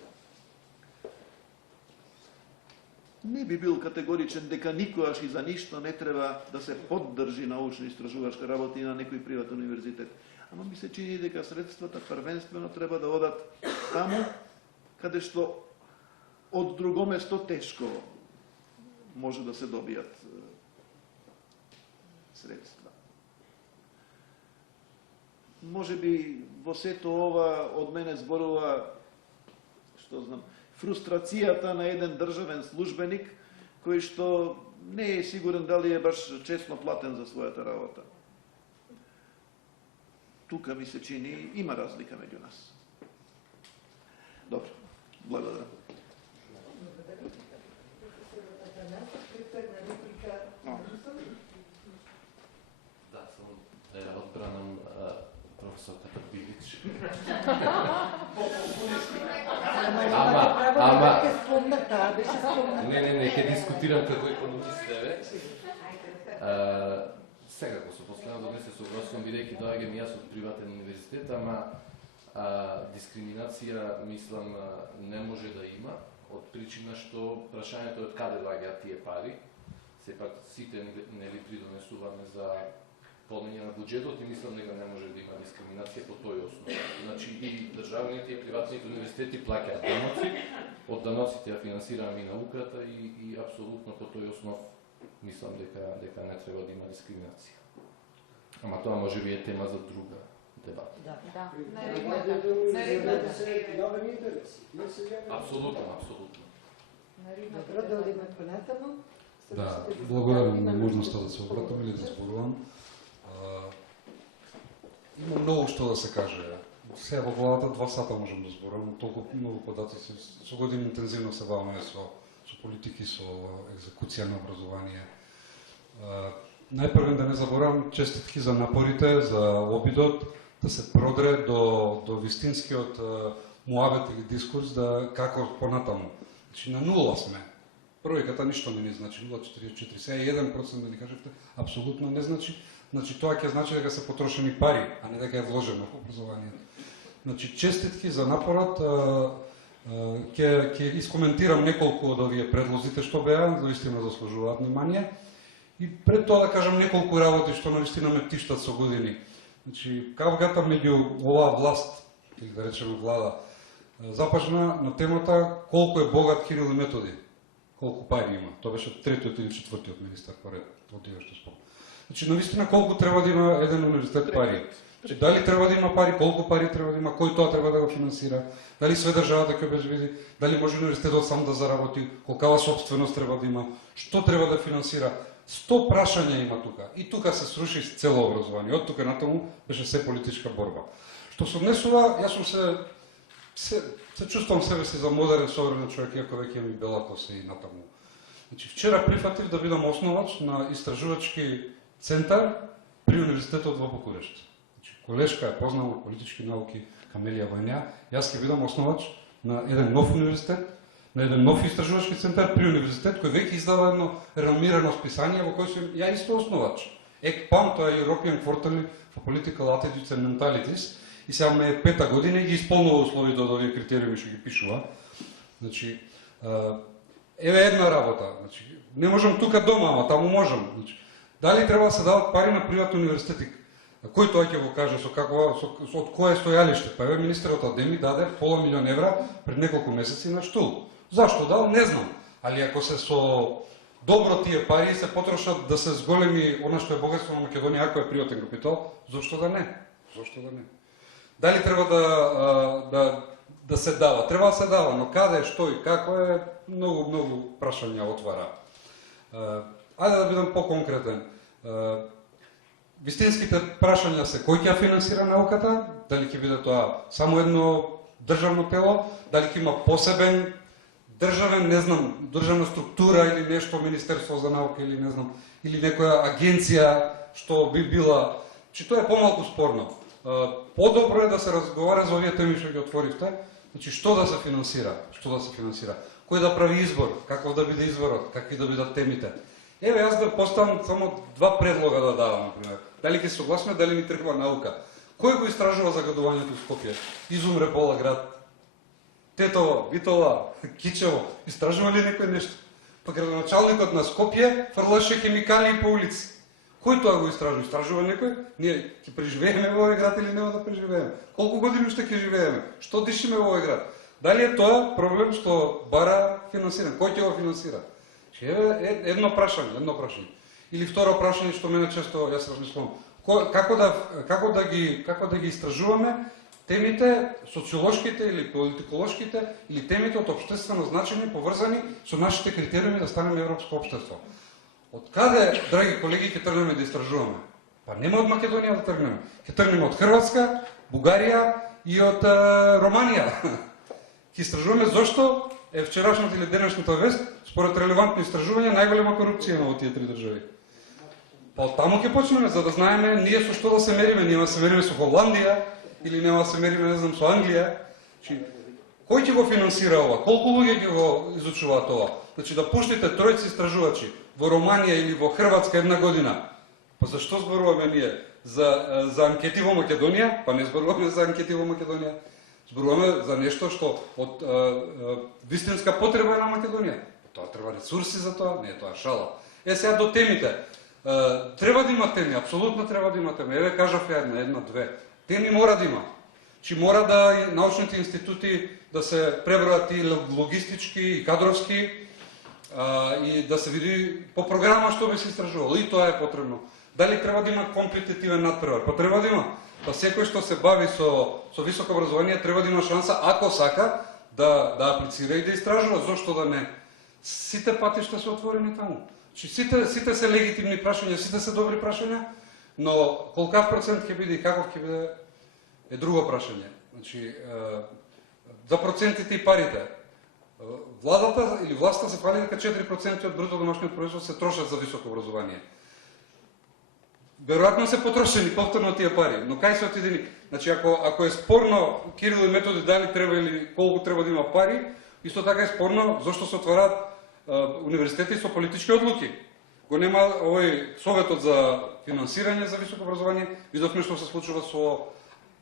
Не би бил категоричен дека никогаш и за ништо не треба да се поддржи научно-истражувачка работа и на некој приватен универзитет. Ама ми се чини дека средствата првенствено треба да одат таму каде што од друго место тешко може да се добијат средства. Може би во сето ова од мене зборува, што знам, фрустрацијата на еден државен службеник кој што не е сигурен дали е баш честно платен за својата работа. Тука ми се чини има разлика меѓу нас. Добро, благодарам. Да, само да ја одбранам професорката Билич. Не, ќе дискутирам како економист еве. Сега го се последно не се согласувам, бидејќи доаѓам јас од приватен универзитет, ама дискриминација мислам не може да има од причина што прашањето е од каде доаѓаат тие пари. Сепак сите нели придонесуваме за полнење на буџетот и мислам дека не може да има дискриминација по тој основ. Значи и државните и приватните универзитети плаќаат даноци, од даноците ја финансираме и науката и апсолутно по тој основ мислам дека не треба да има дискриминација. Ама тоа може би е тема за друга дебата. Да. Апсолутно. Добро, да одиме понатаму. Да, благодарам на можноста да се обратам или да зборувам. Има многу што да се каже. Сега во главата 2 сата можам да зборувам, толку многу податоци со години интензивно се баваме со политики, со екзекуција на образование. Најпрвен да не заборавам честитки за напорите, за обидот да се продре до вистинскиот муабет или дискурс да како понатаму. Значи на нула сме. Бројката ништо не ни значи 0,44. Сега 1% да ни кажете, апсолутно не значи. Значи тоа ќе значи дека се потрошени пари, а не дека е вложено во образование. Значи честитки за напорот. Ќе искоментирам неколку од овие предлозите што беа, наистина заслужуваат внимание. И пред тоа да кажам неколку работи што наистина ме тиштат со години. Значи, кавгата меѓу оваа власт, или да речеме влада, започна на темата колку е богат Кирил и Методи, колку пари има. Тоа беше третиот или четвртиот министар поред од тие што спомнам. Значи, наистина колку треба да има еден универзитет пари. Значи, дали треба да има пари, колку пари треба да има, кој тоа треба да го финансира, дали све државата ќе обезбеди, дали може универзитетот сам да заработи, колкава собственост треба да има, што треба да финансира. 100 прашања има тука. И тука се сруши цело образование. Од тука натаму беше се политичка борба. Што се однесува, јас сум се чувствам себе си за модерен современ човек, иако веќе ми белато се и натаму. Значи, вчера прифатив да бидам основач на истражувачки центар при универзитетот во Букурешт. Значи, колешка е познала политички науки Камелија Вајня. Јас ќе бидам основач на еден нов универзитет, на еден нов истражувачки центар при универзитет кој веќе издава едно реномирано списание во кој сум ја исто основач. ЕКПАМ, тоа е European Quarterly for Political Attitudes and Mentalities, и сега ме е 5-та година и ги исполнува условите од овие критериуми што ги пишува. Значи, еве една работа. Значи, не можам тука дома, ама таму можам. Значи, дали треба да се дават пари на приватни универзитети? Кој тоа ќе го каже, од кое стојалиште? Па еве министерот Адеми даде $500,000 евра пред неколку месеци на штул. Зашто дал? Не знам. Али ако се со добро тие пари се потрошат да се зголеми она што е богатство на Македонија, ако е приватен капитал, зашто да не? Зашто да не? Дали треба да се дава? Треба да се дава, но каде, што и како е многу прашања отвара. Ајде да бидам по-конкретен. Вистинските прашања се кој ќе финансира науката, дали ќе биде тоа само едно државно тело, дали ќе има посебен државен, не знам, државна структура или нешто, Министерство за наука или не знам, или некоја агенција што би била, че тоа е помалку спорно. Подобро е да се разговара за овие теми што ги отворивте, значи што да се финансира, кој да прави избор, каков да биде изборот, какви да бидат темите. Еве, јас да поставам само 2 предлога да давам, например. Дали ќе се согласиме, дали ни треба наука. Кој го истражува загадувањето в Скопје? Изумре пола град. Тетово, Битола, Кичево. Истражува ли некој нешто? Па градоначалникот на Скопје фрлаше хемикали по улици. Кој тоа го истражува? Истражува некој? Ние ќе преживееме во овој град или нема да преживееме? Колку години уште ќе живееме? Што дишиме во овој град? Дали е тоа проблем што бара финансирање? Кој ќе го финансира? Еве едно прашање. Или второ прашање што мене често јас размислувам. Како да ги истражуваме темите социолошките или политиколошките или темите од општествено значење поврзани со нашите критериуми да станеме европско општество. Од каде, драги колеги, ќе тргнеме да истражуваме? Па нема од Македонија да тргнеме. Ќе тргнеме од Хрватска, Бугарија и од Романија. Ќе истражуваме зошто е вчерашната или денешната вест, според релевантни истражувања, најголема корупција во тие три држави. Па од таму ќе почнеме, за да знаеме ние со што да се мериме. Ние да се мериме со Холандија или нема да се мериме, не знам, со Англија. Кој ќе го финансира ова? Колку луѓе ќе го изучуваат ова? Значи да пуштите тројци истражувачи во Романија или во Хрватска една година. Па зашто зборуваме ние? За анкети во Македонија? Па не зборуваме за анкети во Македонија. Зборуваме за нешто што од вистинска потреба е на Македонија. Тоа треба ресурси за тоа, не е тоа шала. Сега до темите. Треба да има теми, апсолутно треба да има теми. Еве кажав ја една-две. Теми мора да има. Чи мора да научните институти да се пребројат и логистички и кадровски и да се види по програма што би се истражувало. И тоа е потребно. Дали треба да има компетитивен надпревар? Па треба да има. Па секој што се бави со високо образование треба да има шанса, ако сака, да аплицира и да истражува. Зошто да не? Сите патишта се отворени таму. Сите се легитимни прашања, сите се добри прашања, но колкав процент ќе биде и каков ќе биде е друго прашање. Значи, за процентите и парите. Владата или власта се фали дека 4% од бруто домашниот производ се трошат за високо образование. Веројатно се потрошени повторно тие пари, но кај се отидени? Значи, ако е спорно Кирил и Методи дали треба или колку треба да има пари, исто така е спорно зошто се отвараат универзитети со политички одлуки. Го нема овој Советот за финансирање за високо образование, видовме што се случува со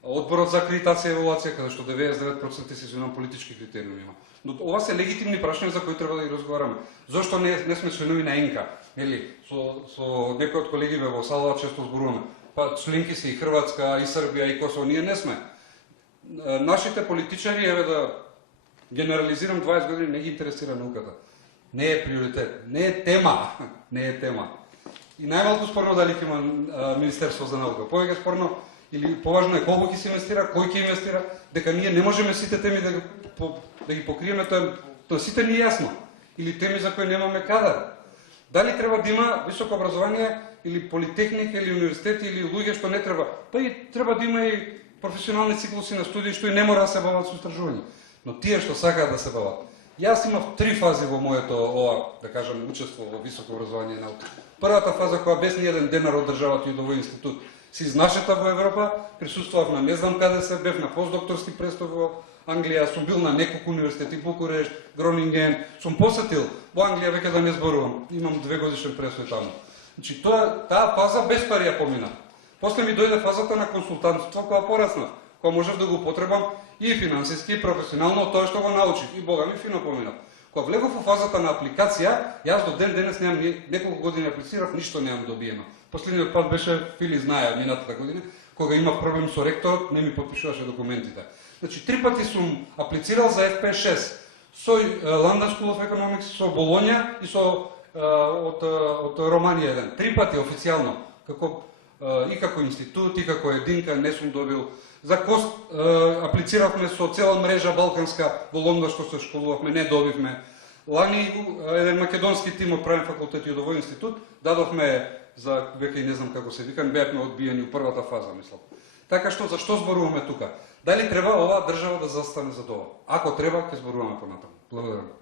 Одборот за акредитација и евалуација, каде што 99% се извинам политички критериуми има. Но ова се легитимни прашања за кои треба да ги разговараме. Зошто не сме членови на ЕНКА? Или со некои од колегиве во салава често зборуваме. Па членки се и Хрватска, и Србија, и Косово, ние не сме. Нашите политичари, еве да генерализирам, 20 години не ги интересира науката. Не е приоритет, не е тема, не е тема. И најмалку спорно дали ќе има Министерство за наука. Повеќе спорно или поважно е колку ќе се инвестира, кој ќе инвестира, дека ние не можеме сите теми да ги покриеме, тоа сите ни е јасно. Или теми за кои немаме кадар. Дали треба да има високо образование или политехника или универзитети или луѓе што не треба. Па и треба да има и професионални циклуси на студии што и не мора да се бават со истражување. Но тие што сакаат да се бават. Јас имав 3 фази во моето да кажам учество во високо образование и наука. Првата фаза која без ни еден денар од државата и од овој институт си изнашета во Европа, присуствував на не знам каде се, бев на постдокторски престол во Англија, сум бил на неколку универзитети, Букурешт, Гронинген, сум посетил во Англија, веќе да не зборувам, имам 2-годишен престој таму. Значи, таа фаза без пари ја помина. После ми дојде фазата на консултантство, која пораснав, која можев да го употребам и финансиски, и професионално, тоа што го научих, и бога ми фино поминав. Кога влегов во фазата на апликација, јас до ден денес немам неколку години аплицирав, ништо немам добиено. Последниот пат беше, Фили знае, минатата година, кога имав проблем со ректорот, не ми подпишуваше документите. Значи, 3 пати сум аплицирал за FP6, со London School of Economics, со Болоња и од Романија 1. 3 пати официјално, и како институт, и како единка, не сум добил. За КОСТ аплициравме со цела мрежа балканска во Лондон, што се школувавме, не добивме. Лани еден македонски тим од правен факултет и од овој институт дадовме за веќе не знам како се викам, беавме одбиени у првата фаза, мислам. Така што зашто зборуваме тука? Дали треба оваа држава да застане за тоа? Ако треба, ќе зборуваме понатаму. Благодарам.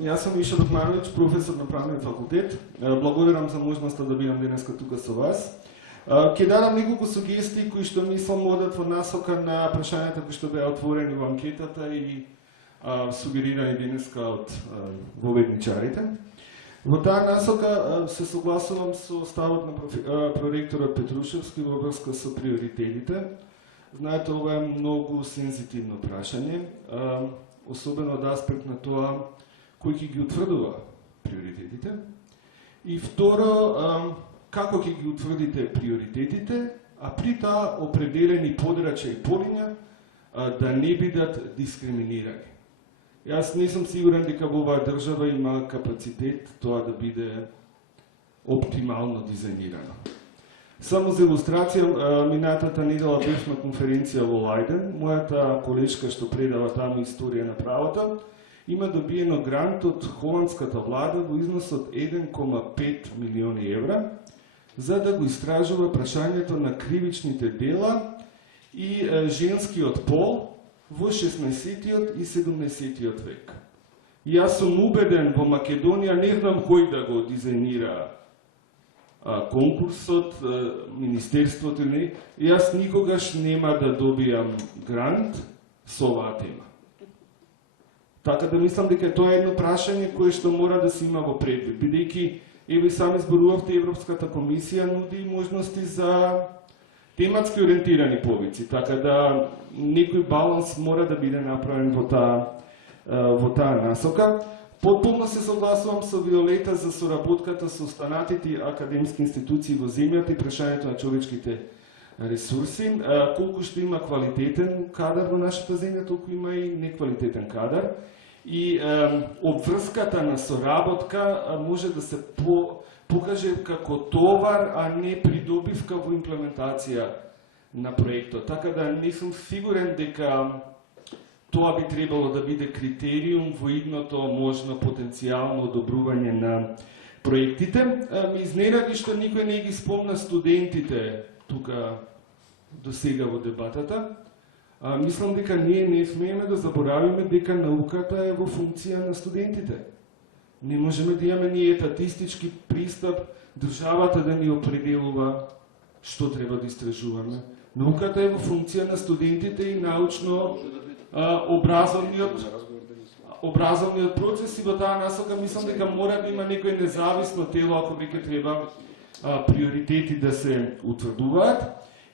Јас сум Миша Докмановиќ, професор на правниот факултет. Благодарам за можноста да бидам денеска тука со вас. Ќе дадам неколку сугестии кои што мислам одат во насока на прашањата кои што беа отворени во анкетата и сугерирани денеска од воведничарите. Во таа насока се согласувам со ставот на проректорот Петрушевски во врска со приоритетите. Знаете, ова е многу сензитивно прашање, особено од аспект на тоа кој ќе ги утврдува приоритетите. И второ, како ќе ги утврдите приоритетите, а при таа определени подрачја и полиња да не бидат дискриминирани. Јас не сум сигурен дека во оваа држава има капацитет тоа да биде оптимално дизајнирано. Само за илустрација, минатата недела бев на конференција во Лајден. Мојата колешка што предава таму историја на правото, има добиено грант од холандската влада во износ од 1,5 милиони евра за да го истражува прашањето на кривичните дела и женскиот пол во 16 и 17 век. И јас сум убеден во Македонија, не знам кој да го дизајнира конкурсот, министерството или не, јас никогаш нема да добијам грант со оваа тема. Така да мислам дека тоа е едно прашање кое што мора да се има во предвид, бидејќи еве сами зборувавте, Европската комисија нуди можности за тематски ориентирани повици, така да некој баланс мора да биде направен во таа насока. Потполно се согласувам со Виолета за соработката со останатите академски институции во земјата и прашањето на човечките ресурси. Колку што има квалитетен кадар во нашата земја, толку има и неквалитетен кадар. И обврската на соработка може да се покаже како товар, а не придобивка во имплементација на проектот. Така да не сум сигурен дека тоа би требало да биде критериум во идното можно потенцијално одобрување на проектите. Ми изненади што никој не ги спомна студентите тука до сега во дебатата. Мислам дека ние не смееме да заборавиме дека науката е во функција на студентите. Не можеме да имаме ние етатистички пристап, државата да ни определува што треба да истражуваме. Науката е во функција на студентите и научно образовниот процес, и во таа насока мислам дека мора да има некој независно тело ако веќе треба приоритети да се утврдуваат.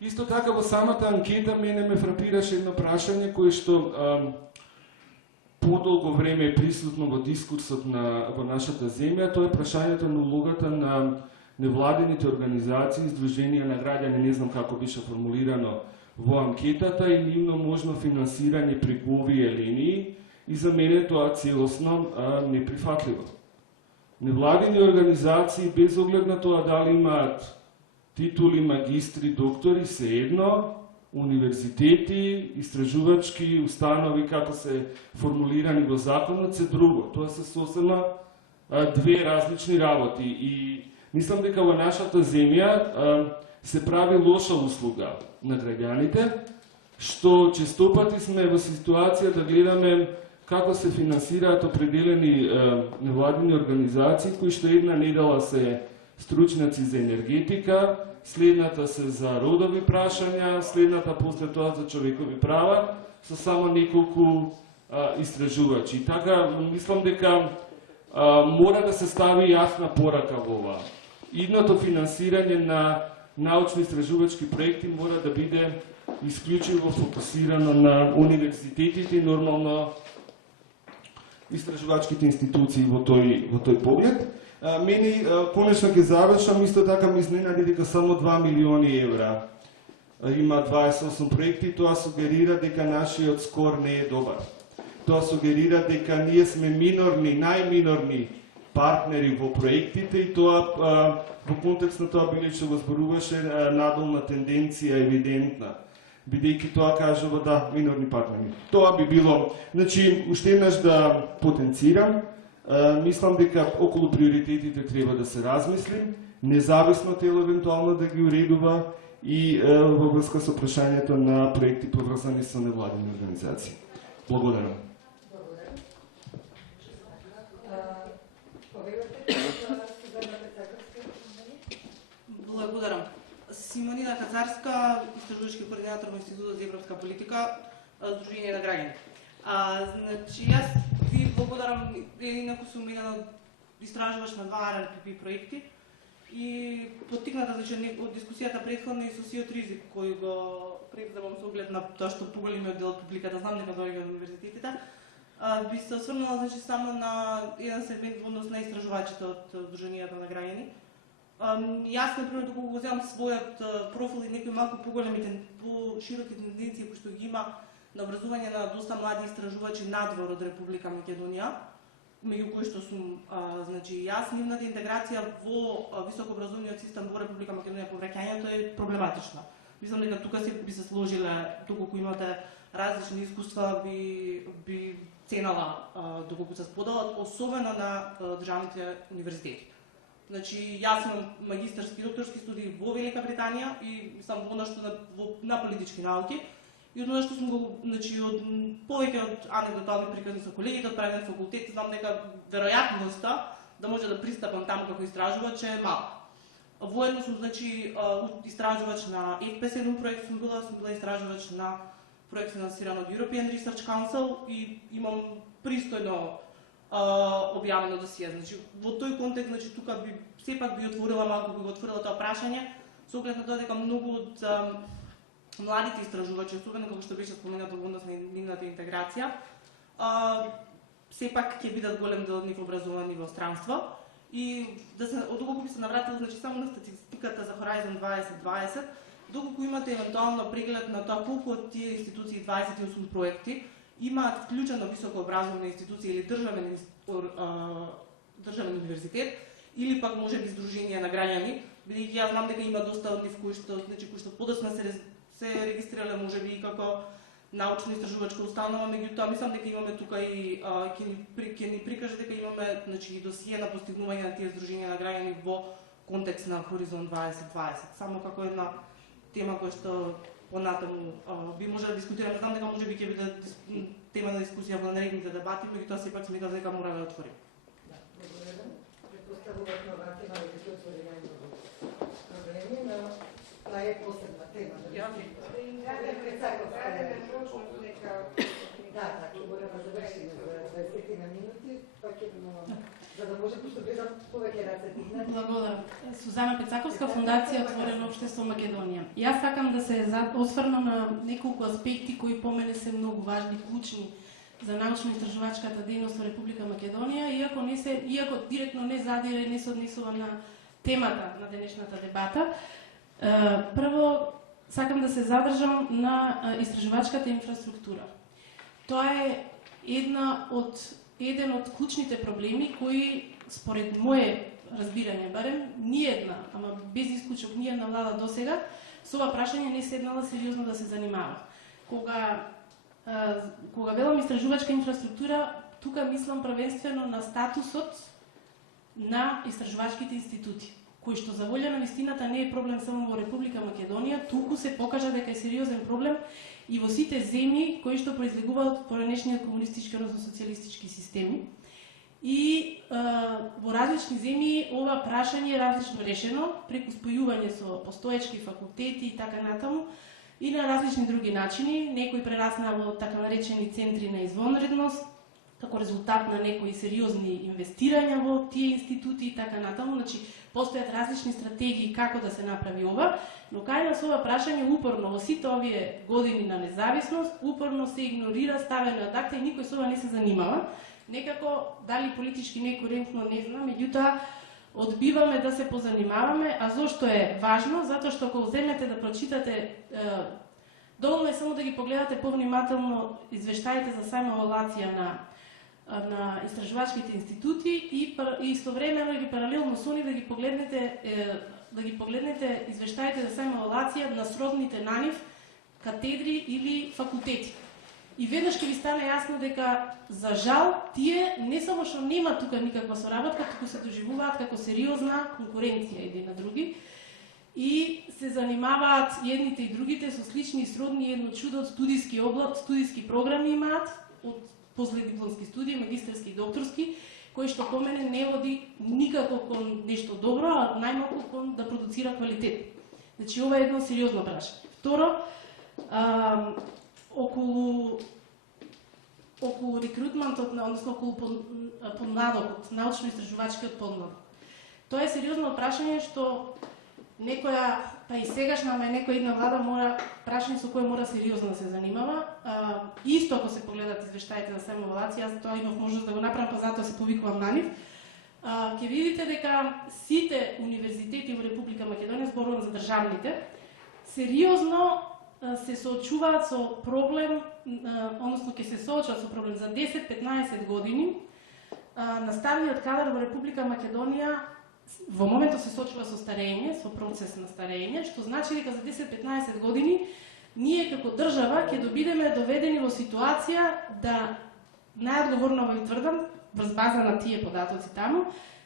Исто така во самата анкета мене ме фрапираше едно прашање кое што подолго време е присутно во дискурсот во нашата земја. Тоа е прашањето на улогата на невладените организации, издруженија на граѓани, не знам како беше формулирано во анкетата, и нивно можно финансирање преку овие линии, и за мене тоа целосно неприфатливо. Невладени организации, без оглед на тоа дали имаат титули, магистри, доктори, се едно, универзитети, истражувачки установи, како се формулирани во законот, се друго. Тоа се сосема две различни работи. И мислам дека во нашата земја се прави лоша услуга на граѓаните, што честопати сме во ситуација да гледаме како се финансираат определени невладени организации, кои што една недела се стручњаци за енергетика, следната се за родови прашања, следната после тоа за човекови права, со само неколку истражувачи. И така, мислам дека мора да се стави јасна порака во ова. Идното финансирање на научно-истражувачки проекти мора да биде исклучиво фокусирано на универзитетите и нормално истражувачките институции во тој поглед. Мене конечно ќе завршам, исто така ми изненади дека само 2 милиони евра има 28 проекти. Тоа сугерира дека нашиот скор не е добар. Тоа сугерира дека ние сме минорни, најминорни партнери во проектите, и тоа во контекст на тоа биле што го зборуваше, надолна тенденција евидентна, бидејќи тоа кажува да, минорни партнери. Тоа би било, значи, уште еднаш да потенцирам, мислам дека околу приоритетите треба да се размислим, независно тело евентуално да ги уредува, и во врска со прашањето на проекти поврзани со невладени организации. Благодарам. Благодарам. Симонина Казарска, истражувачки координатор во Институтот за европска политика, Сдружение на граѓани. Значи, јас ви благодарам, инаку сум една истражувач на 2 RRPP проекти, и поттикната од дискусијата претходно и со сиот ризик кој го предземам со оглед на тоа што поголемиот дел од публиката знам дека доаѓа од универзитетите, би се осврнала, значи, само на еден сегмент во однос на истражувачите од Сдруженијата на граѓани. Јас, например, доколку го земам својот профил и некои малку по-широки тенденции кои што ги има на образување на доста млади истражувачи надвор од Република Македонија, меѓу кои што сум значи јас, нивната интеграција во високообразовниот систем во Република Македонија по враќањето е проблематична. Мислам дека тука се би се сложиле, доколку имате различни искуства, би ценала доколку се споделат, особено на државните универзитети. Значи, јас имам магистарски и докторски студии во Велика Британија и мислам во нешто на политички науки. И од нешто сум го, значи, повеќе од анегдотални приказни со колегите од правен факултет, знам дека веројатноста да може да пристапам таму како истражувач е малка. Воедно сум, значи, истражувач на FP7 проект сум била истражувач на проект финансиран од European Research Council и имам пристојно објавено досие. Значи, во тој контекст, значи, тука би сепак би отворила малку, би го отворила тоа прашање, со оглед на тоа дека многу од младите истражувачи, особено како што беше споменато во однос на нивната интеграција, сепак ќе бидат голем дел од нив образовани во странство. И да се доколку би се навратила, значи, само на статистиката за Horizon 2020, доколку имате евентуално преглед на тоа колку од тие институции, 28 проекти, имаат вклучено високообразовна институција или државен универзитет, или пак може би здружение на граѓани, бидејќи јас знам дека има доста од нив кои што, значи, подоцна се регистрирале можеби и како научно-истражувачка установа, меѓутоа мислам дека имаме тука и ќе ни прикаже дека имаме, значи, и досие на постигнување на тие здруженија на граѓани во контекст на Хоризонт 2020. Само како една тема која што понатаму би може да дискутираме, знам дека можеби ќе биде тема на дискусија во наредните дебати, меѓутоа сепак сметам дека мора да отворим. Да, благодарам. Претпоставувам оваа тема дека ќе отвори најмногу проблеми, но тоа е посебна тема. Да, ќе мора да завршиме за 20 минути, па ќе за да може пошто беа повеќе раце дигнати. Благодарам. Сузана Пецаковска, Фондација Отворено општество Македонија. Јас сакам да се осврнам на неколку аспекти кои по мене се многу важни, клучни за научно-истражувачката дејност во Република Македонија, иако директно не задира и не се однесува на темата на денешната дебата. Прво, сакам да се задржам на истражувачката инфраструктура. Тоа е еден од клучните проблеми кои, според моје разбирање барем, ниедна, ама без исклучок ниедна влада досега, со ова прашање не седнала сериозно да се занимава. Кога велам истражувачка инфраструктура, тука мислам првенствено на статусот на истражувачките институти, кој што за волја на вистината не е проблем само во Република Македонија, туку се покажа дека е сериозен проблем и во сите земји кои што произлегуваат од поранешниот комунистички, односно социјалистички системи. И во различни земји ова прашање е различно решено, преку спојување со постоечки факултети и така натаму, и на различни други начини. Некои прерасна во така наречени центри на извонредност, како резултат на некои сериозни инвестирања во тие институти и така натаму. Значи, постојат различни стратегии како да се направи ова, но кај нас ова прашање упорно во сите овие години на независност, упорно се игнорира, ставено од акта и никој со ова не се занимава. Некако, дали политички некоректно, не знам, меѓутоа одбиваме да се позанимаваме, а зошто е важно? Затоа што ако земете да прочитате, доволно е само да ги погледате повнимателно извештаите за самоевалуација на истражувачките институти и истовремено или паралелно со нив да ги погледнете извештаите за самоевалуација на сродните на нив катедри или факултети. И веднаш ќе ви стане јасно дека, за жал, тие не само што нема тука никаква соработка, туку се доживуваат како сериозна конкуренција едни на други и се занимаваат едните и другите со слични и сродни едно чудо од студиски програми имаат, од последипломски студии, магистарски и докторски, кои што по мене не води никако кон нешто добро, а најмалку кон да продуцира квалитет. Значи, ова е едно сериозно прашање. Второ, околу рекрутментот, односно околу подмладокот, научно-истражувачкиот подмладок. Тоа е сериозно прашање што некоја, па и сегашна, ама некоја една влада мора, прашање со кое мора сериозно да се занимава. Исто ако се погледат извештаите за самоевалуација, јас тоа имав можност да го направам, па затоа се повикувам на нив. Ќе видите дека сите универзитети во Република Македонија, зборувам за државните, сериозно се соочуваат со проблем, односно ќе се соочат со проблем за 10-15 години, наставниот кадар во Република Македонија во моментот се сочува со старење, со процес на старење, што значи дека за 10-15 години ние како држава ќе бидеме доведени во ситуација да, најодговорно ви тврдам, врз база на тие податоци таму,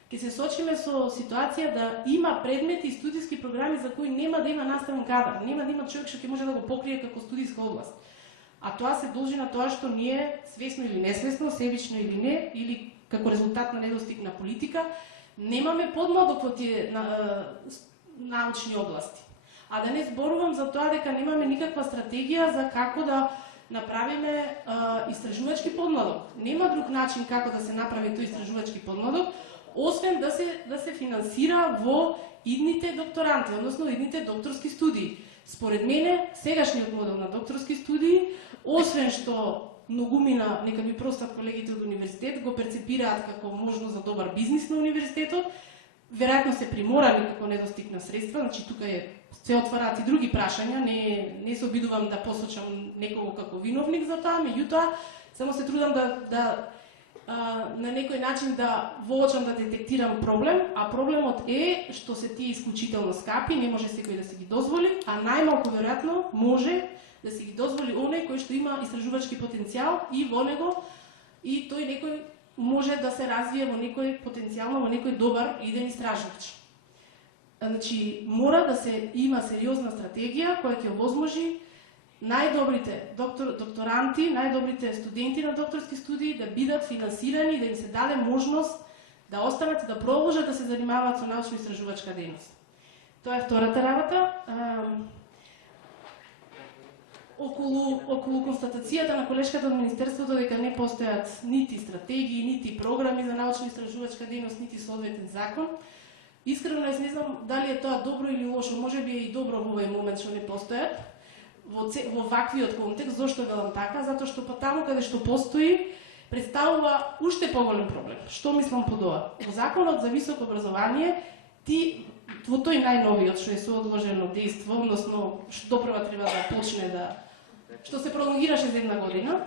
ќе се сочиме со ситуација да има предмети и студиски програми за кои нема да има наставен кадар, нема да има човек што ќе може да го покрие како студиска област. А тоа се должи на тоа што ние, свесно или несвесно, себично или не, или како резултат на недостиг на политика, немаме подмладок во тие научни области. А да не зборувам за тоа дека немаме никаква стратегија за како да направиме истражувачки подмладок. Нема друг начин како да се направи тој истражувачки подмладок, освен да се финансира во идните докторанти, односно идните докторски студии. Според мене, сегашниот модел на докторски студии, освен што многумина, нека ми простат колегите од универзитет, го перцепираат како можност за добар бизнис на универзитетот, веројатно се приморани како недостиг на средства, значи тука се отвараат и други прашања, не се обидувам да посочам некого како виновник за тоа, меѓутоа само се трудам на некој начин да воочам да детектирам проблем, а проблемот е што се тие исклучително скапи, не може секој да се ги дозволи, а најмалку веројатно може да се ги дозволи оној кој што има истражувачки потенцијал и во него, и тој некој може да се развие во некој потенцијално во некој добар иден истражувач. Значи, мора да се има сериозна стратегија која ќе овозможи најдобрите докторанти, најдобрите студенти на докторски студии да бидат финансирани, да им се даде можност да останат и да продолжат да се занимаваат со научно-истражувачка дејност. Тоа е втората работа. Околу констатацијата на колешката од Министерството дека не постојат нити стратегии, нити програми за научно-истражувачка дејност, нити соодветен закон. Искрено не знам дали е тоа добро или лошо, можеби е и добро во овој момент што не постојат во ваквиот контекст. Зошто велам така? Затоа што таму каде што постои представува уште поголем проблем. Што мислам под ова? Во Законот за високо образование во тој најновиот што е соодложено дејство, односно што допрва треба да почне што се пролонгираше за една година,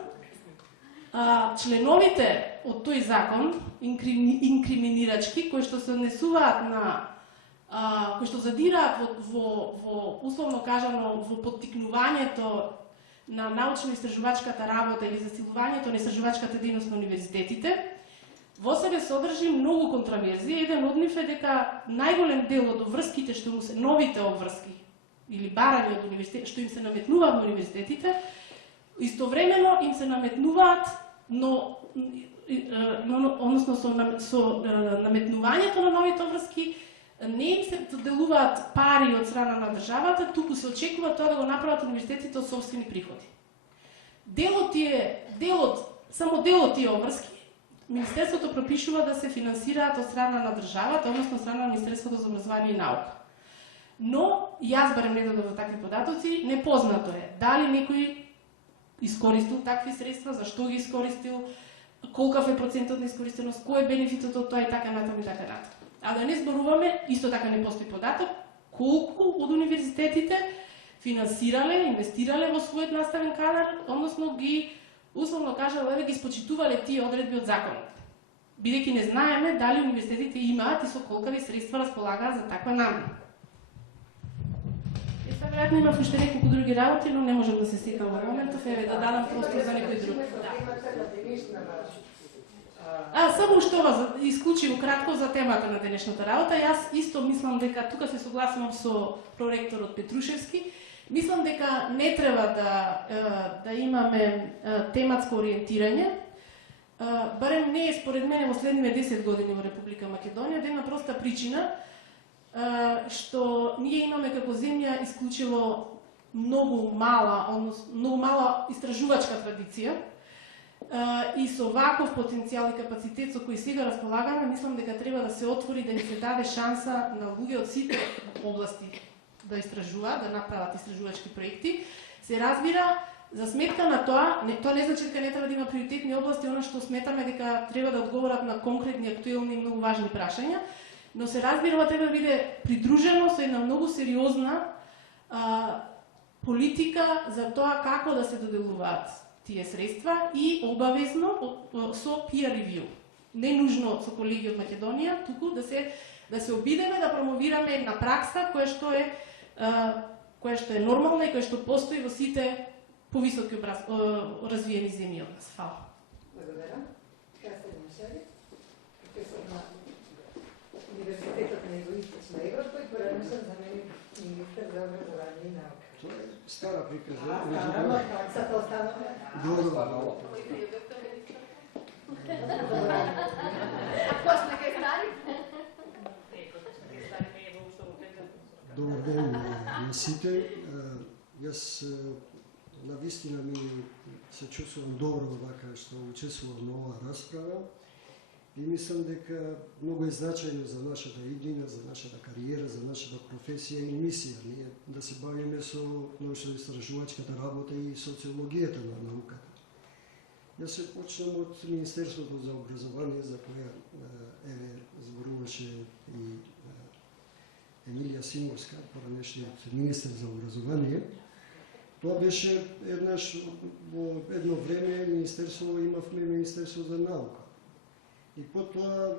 членовите од тој закон, инкриминирачки, кои што се однесуваат на кои што задираат во условно кажано во поттикнувањето на научно-истражувачката работа или засилувањето на истражувачката дејност на универзитетите, во себе содржи многу контраверзии. Еден од нив е дека најголем дел од обврските што му се новите обврски или барања од универзитет што им се наметнуваат на универзитетите, истовремено им се наметнуваат, односно со наметнувањето на новите обврски не им се доделуваат пари од страна на државата, туку се очекува тоа да го направат универзитетите од сопствени приходи. Само дел од тие обврски Министерството пропишува да се финансираат од страна на државата, односно од страна на Министерството за образование и наука. Но, јас барем не дадов такви податоци, непознато е дали некој искористил такви средства, зашто ги искористил, колкав е процентот на искористеност, кој е бенефитот од тоа и така натаму и така натаму. А да не зборуваме, исто така не постои податок, колку од универзитетите финансирале, инвестирале во својот наставен кадар, односно ги, условно кажале, ги спочитувале тие одредби од законот. Бидејќи не знаеме дали универзитетите имаат и со колкави средства располагаат за таква намена. Веројатно имав уште неколку други работи, но не можам да се сетам во моментов, да дадам простор за некој друг. Само уште ова, исклучиво кратко за темата на денешната работа. Јас исто мислам дека, тука се согласувам со проректорот Петрушевски, мислам дека не треба да имаме тематско ориентирање, барем не е според мене во следниве 10 години во Република Македонија, една проста причина, што ние имаме како земја исклучиво многу мала истражувачка традиција, и со ваков потенцијал и капацитет со кој сега располагаме, мислам дека треба да се отвори, да ни се даде шанса на луѓе од сите области да истражуваат, да направат истражувачки проекти. Се разбира, за сметка на тоа не значи дека не треба да има приоритетни области, она што сметаме дека треба да одговорат на конкретни, актуелни и многу важни прашања, но се разбира, ова треба да биде придружено со една многу сериозна политика за тоа како да се доделуваат тие средства и обавезно со peer review. не нужно со колеги од Македонија, туку да се обидеме да промовираме една пракса која што е нормална и која што постои во сите повисоки развиени земји од нас. Фала. Благодарам. Красен Машари, професор на Универзитетот на Југоисточна Европа и порано сам заменик министер за образование и наука. Тоа е стара приказна. Ама таксата останала. Добро. После кај стари? Добар ден на сите. Јас навистина ми се чувствувам добро вака што учествувам на оваа расправа и мислам дека многу е значајно за нашата иднина, за нашата кариера, за нашата професија и мисија. Ние да се бавиме со научно-истражувачката работа и социологијата на науката. Јас се почнам од Министерството за образование, за која зборуваше и Емилија Симорска, поранешниот министер за образование. Тоа беше во едно време имавме Министерство за наука. И потоа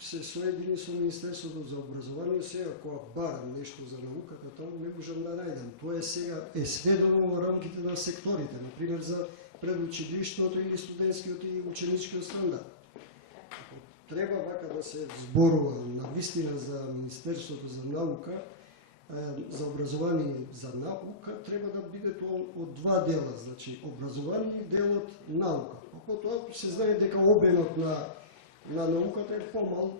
се соедини со Министерството за образование, сега кога барам нешто за науката, таму не можам да најдам. Тоа сега е сведено во рамките на секторите, например за предучилишното или студентскиот и ученичкиот стандард. Ако треба вака да се зборува навистина за Министерството за наука, за образование и за наука, треба да биде тоа од два дела, значи образование и делот наука. Потоа се знае дека обемот на науката е помал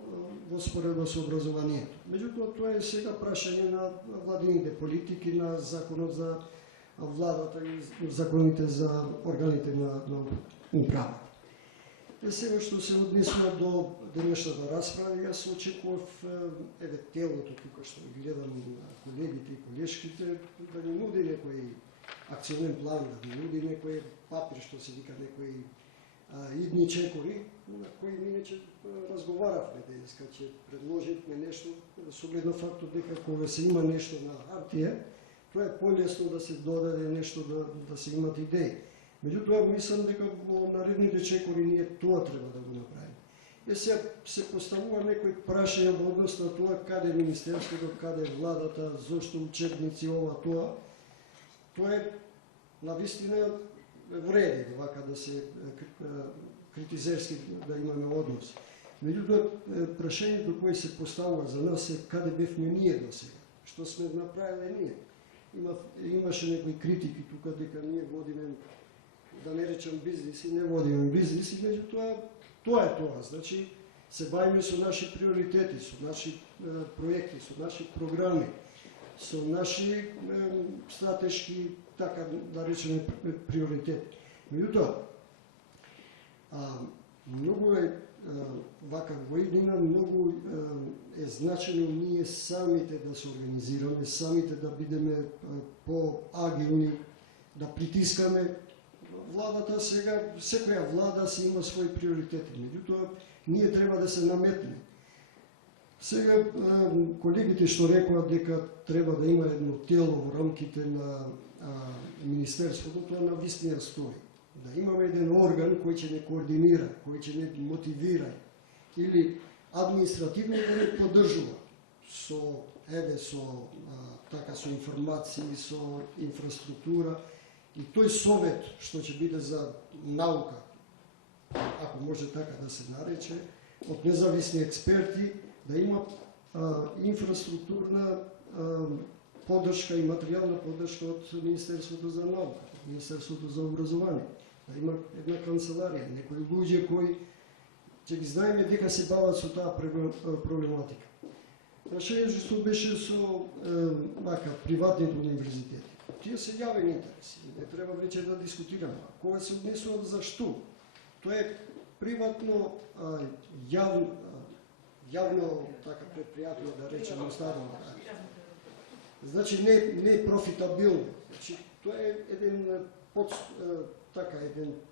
во споредба со образованието. Меѓутоа, тоа е сега прашање на владините политики, на законот за владата и законите за органите на управа. Сега што се однесува до денешната расправа, јас очекував телото тука што гледам колегите и колешките да ни нуди некој акционен план, да ни нуди некој папир што се вика некој идни чекори, на кои ние разговаравме денеска, че предложивме нешто со глед на фактот дека кога се има нешто на хартија, тоа е полесно да се додаде нешто да се имат идеи. Меѓутоа, мислам дека во наредните чекори ние тоа треба да го направиме. Сега се поставува некои прашања во однос на тоа каде е Министерството, каде е владата, зошто учебници, ова, тоа. Тоа е навистина вреди, вака да се критизерски да имаме однос. Меѓутоа, прашањето кое се поставува за нас е каде бевме ние до сега, што сме направиле ние. Имаше некои критики тука дека ние водиме, да не речем бизнеси, не водиме бизнеси, меѓутоа тоа е тоа. Значи, се бавиме со наши приоритети, со наши проекти, со наши програми, со наши стратешки, така да речеме, приоритети. Меѓутоа, многу е вака во иднина, многу е значено ние самите да се организираме, самите да бидеме по-агилни, да притискаме. Владата сега, секоја влада си има своји приоритети, меѓутоа ние треба да се наметне. Сега колегите што рекоа дека треба да има едно тело во рамките на Министерството, тоа навистина стои. Да имаме еден орган кој ќе не координира, кој ќе не мотивира или административно да не поддржува со информации, со инфраструктура и тој совет што ќе биде за наука, ако може така да се нарече, од независни експерти, да има инфраструктурна поддршка и материјална поддршка од Министерството за наука, Министерството за образование. Да има една канцеларија, некои луѓе кои ќе ги знаеме дека се бават со таа проблематика. Прашањето што беше со приватните универзитети. Тие се јавен интерес. Не треба веќе да дискутираме. Кога се однесува за што? Тоа е приватно, јавно така предпријатие, да речеме ставено. Значи не е профитабилно. Значи тоа е еден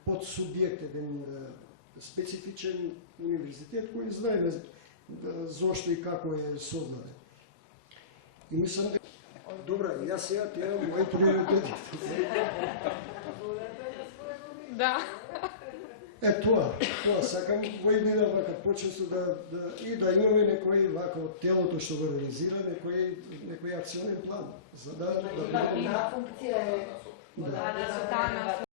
подсубјект, еден специфичен универзитет кој знаеме зошто и како е создаден. И мислам дека добра, јас сега ти имам мои приоритети. Да. Тоа сакам во иднина вака почесто и да имаме некој вака од телото што го реализира некој акционен план за да функција е да.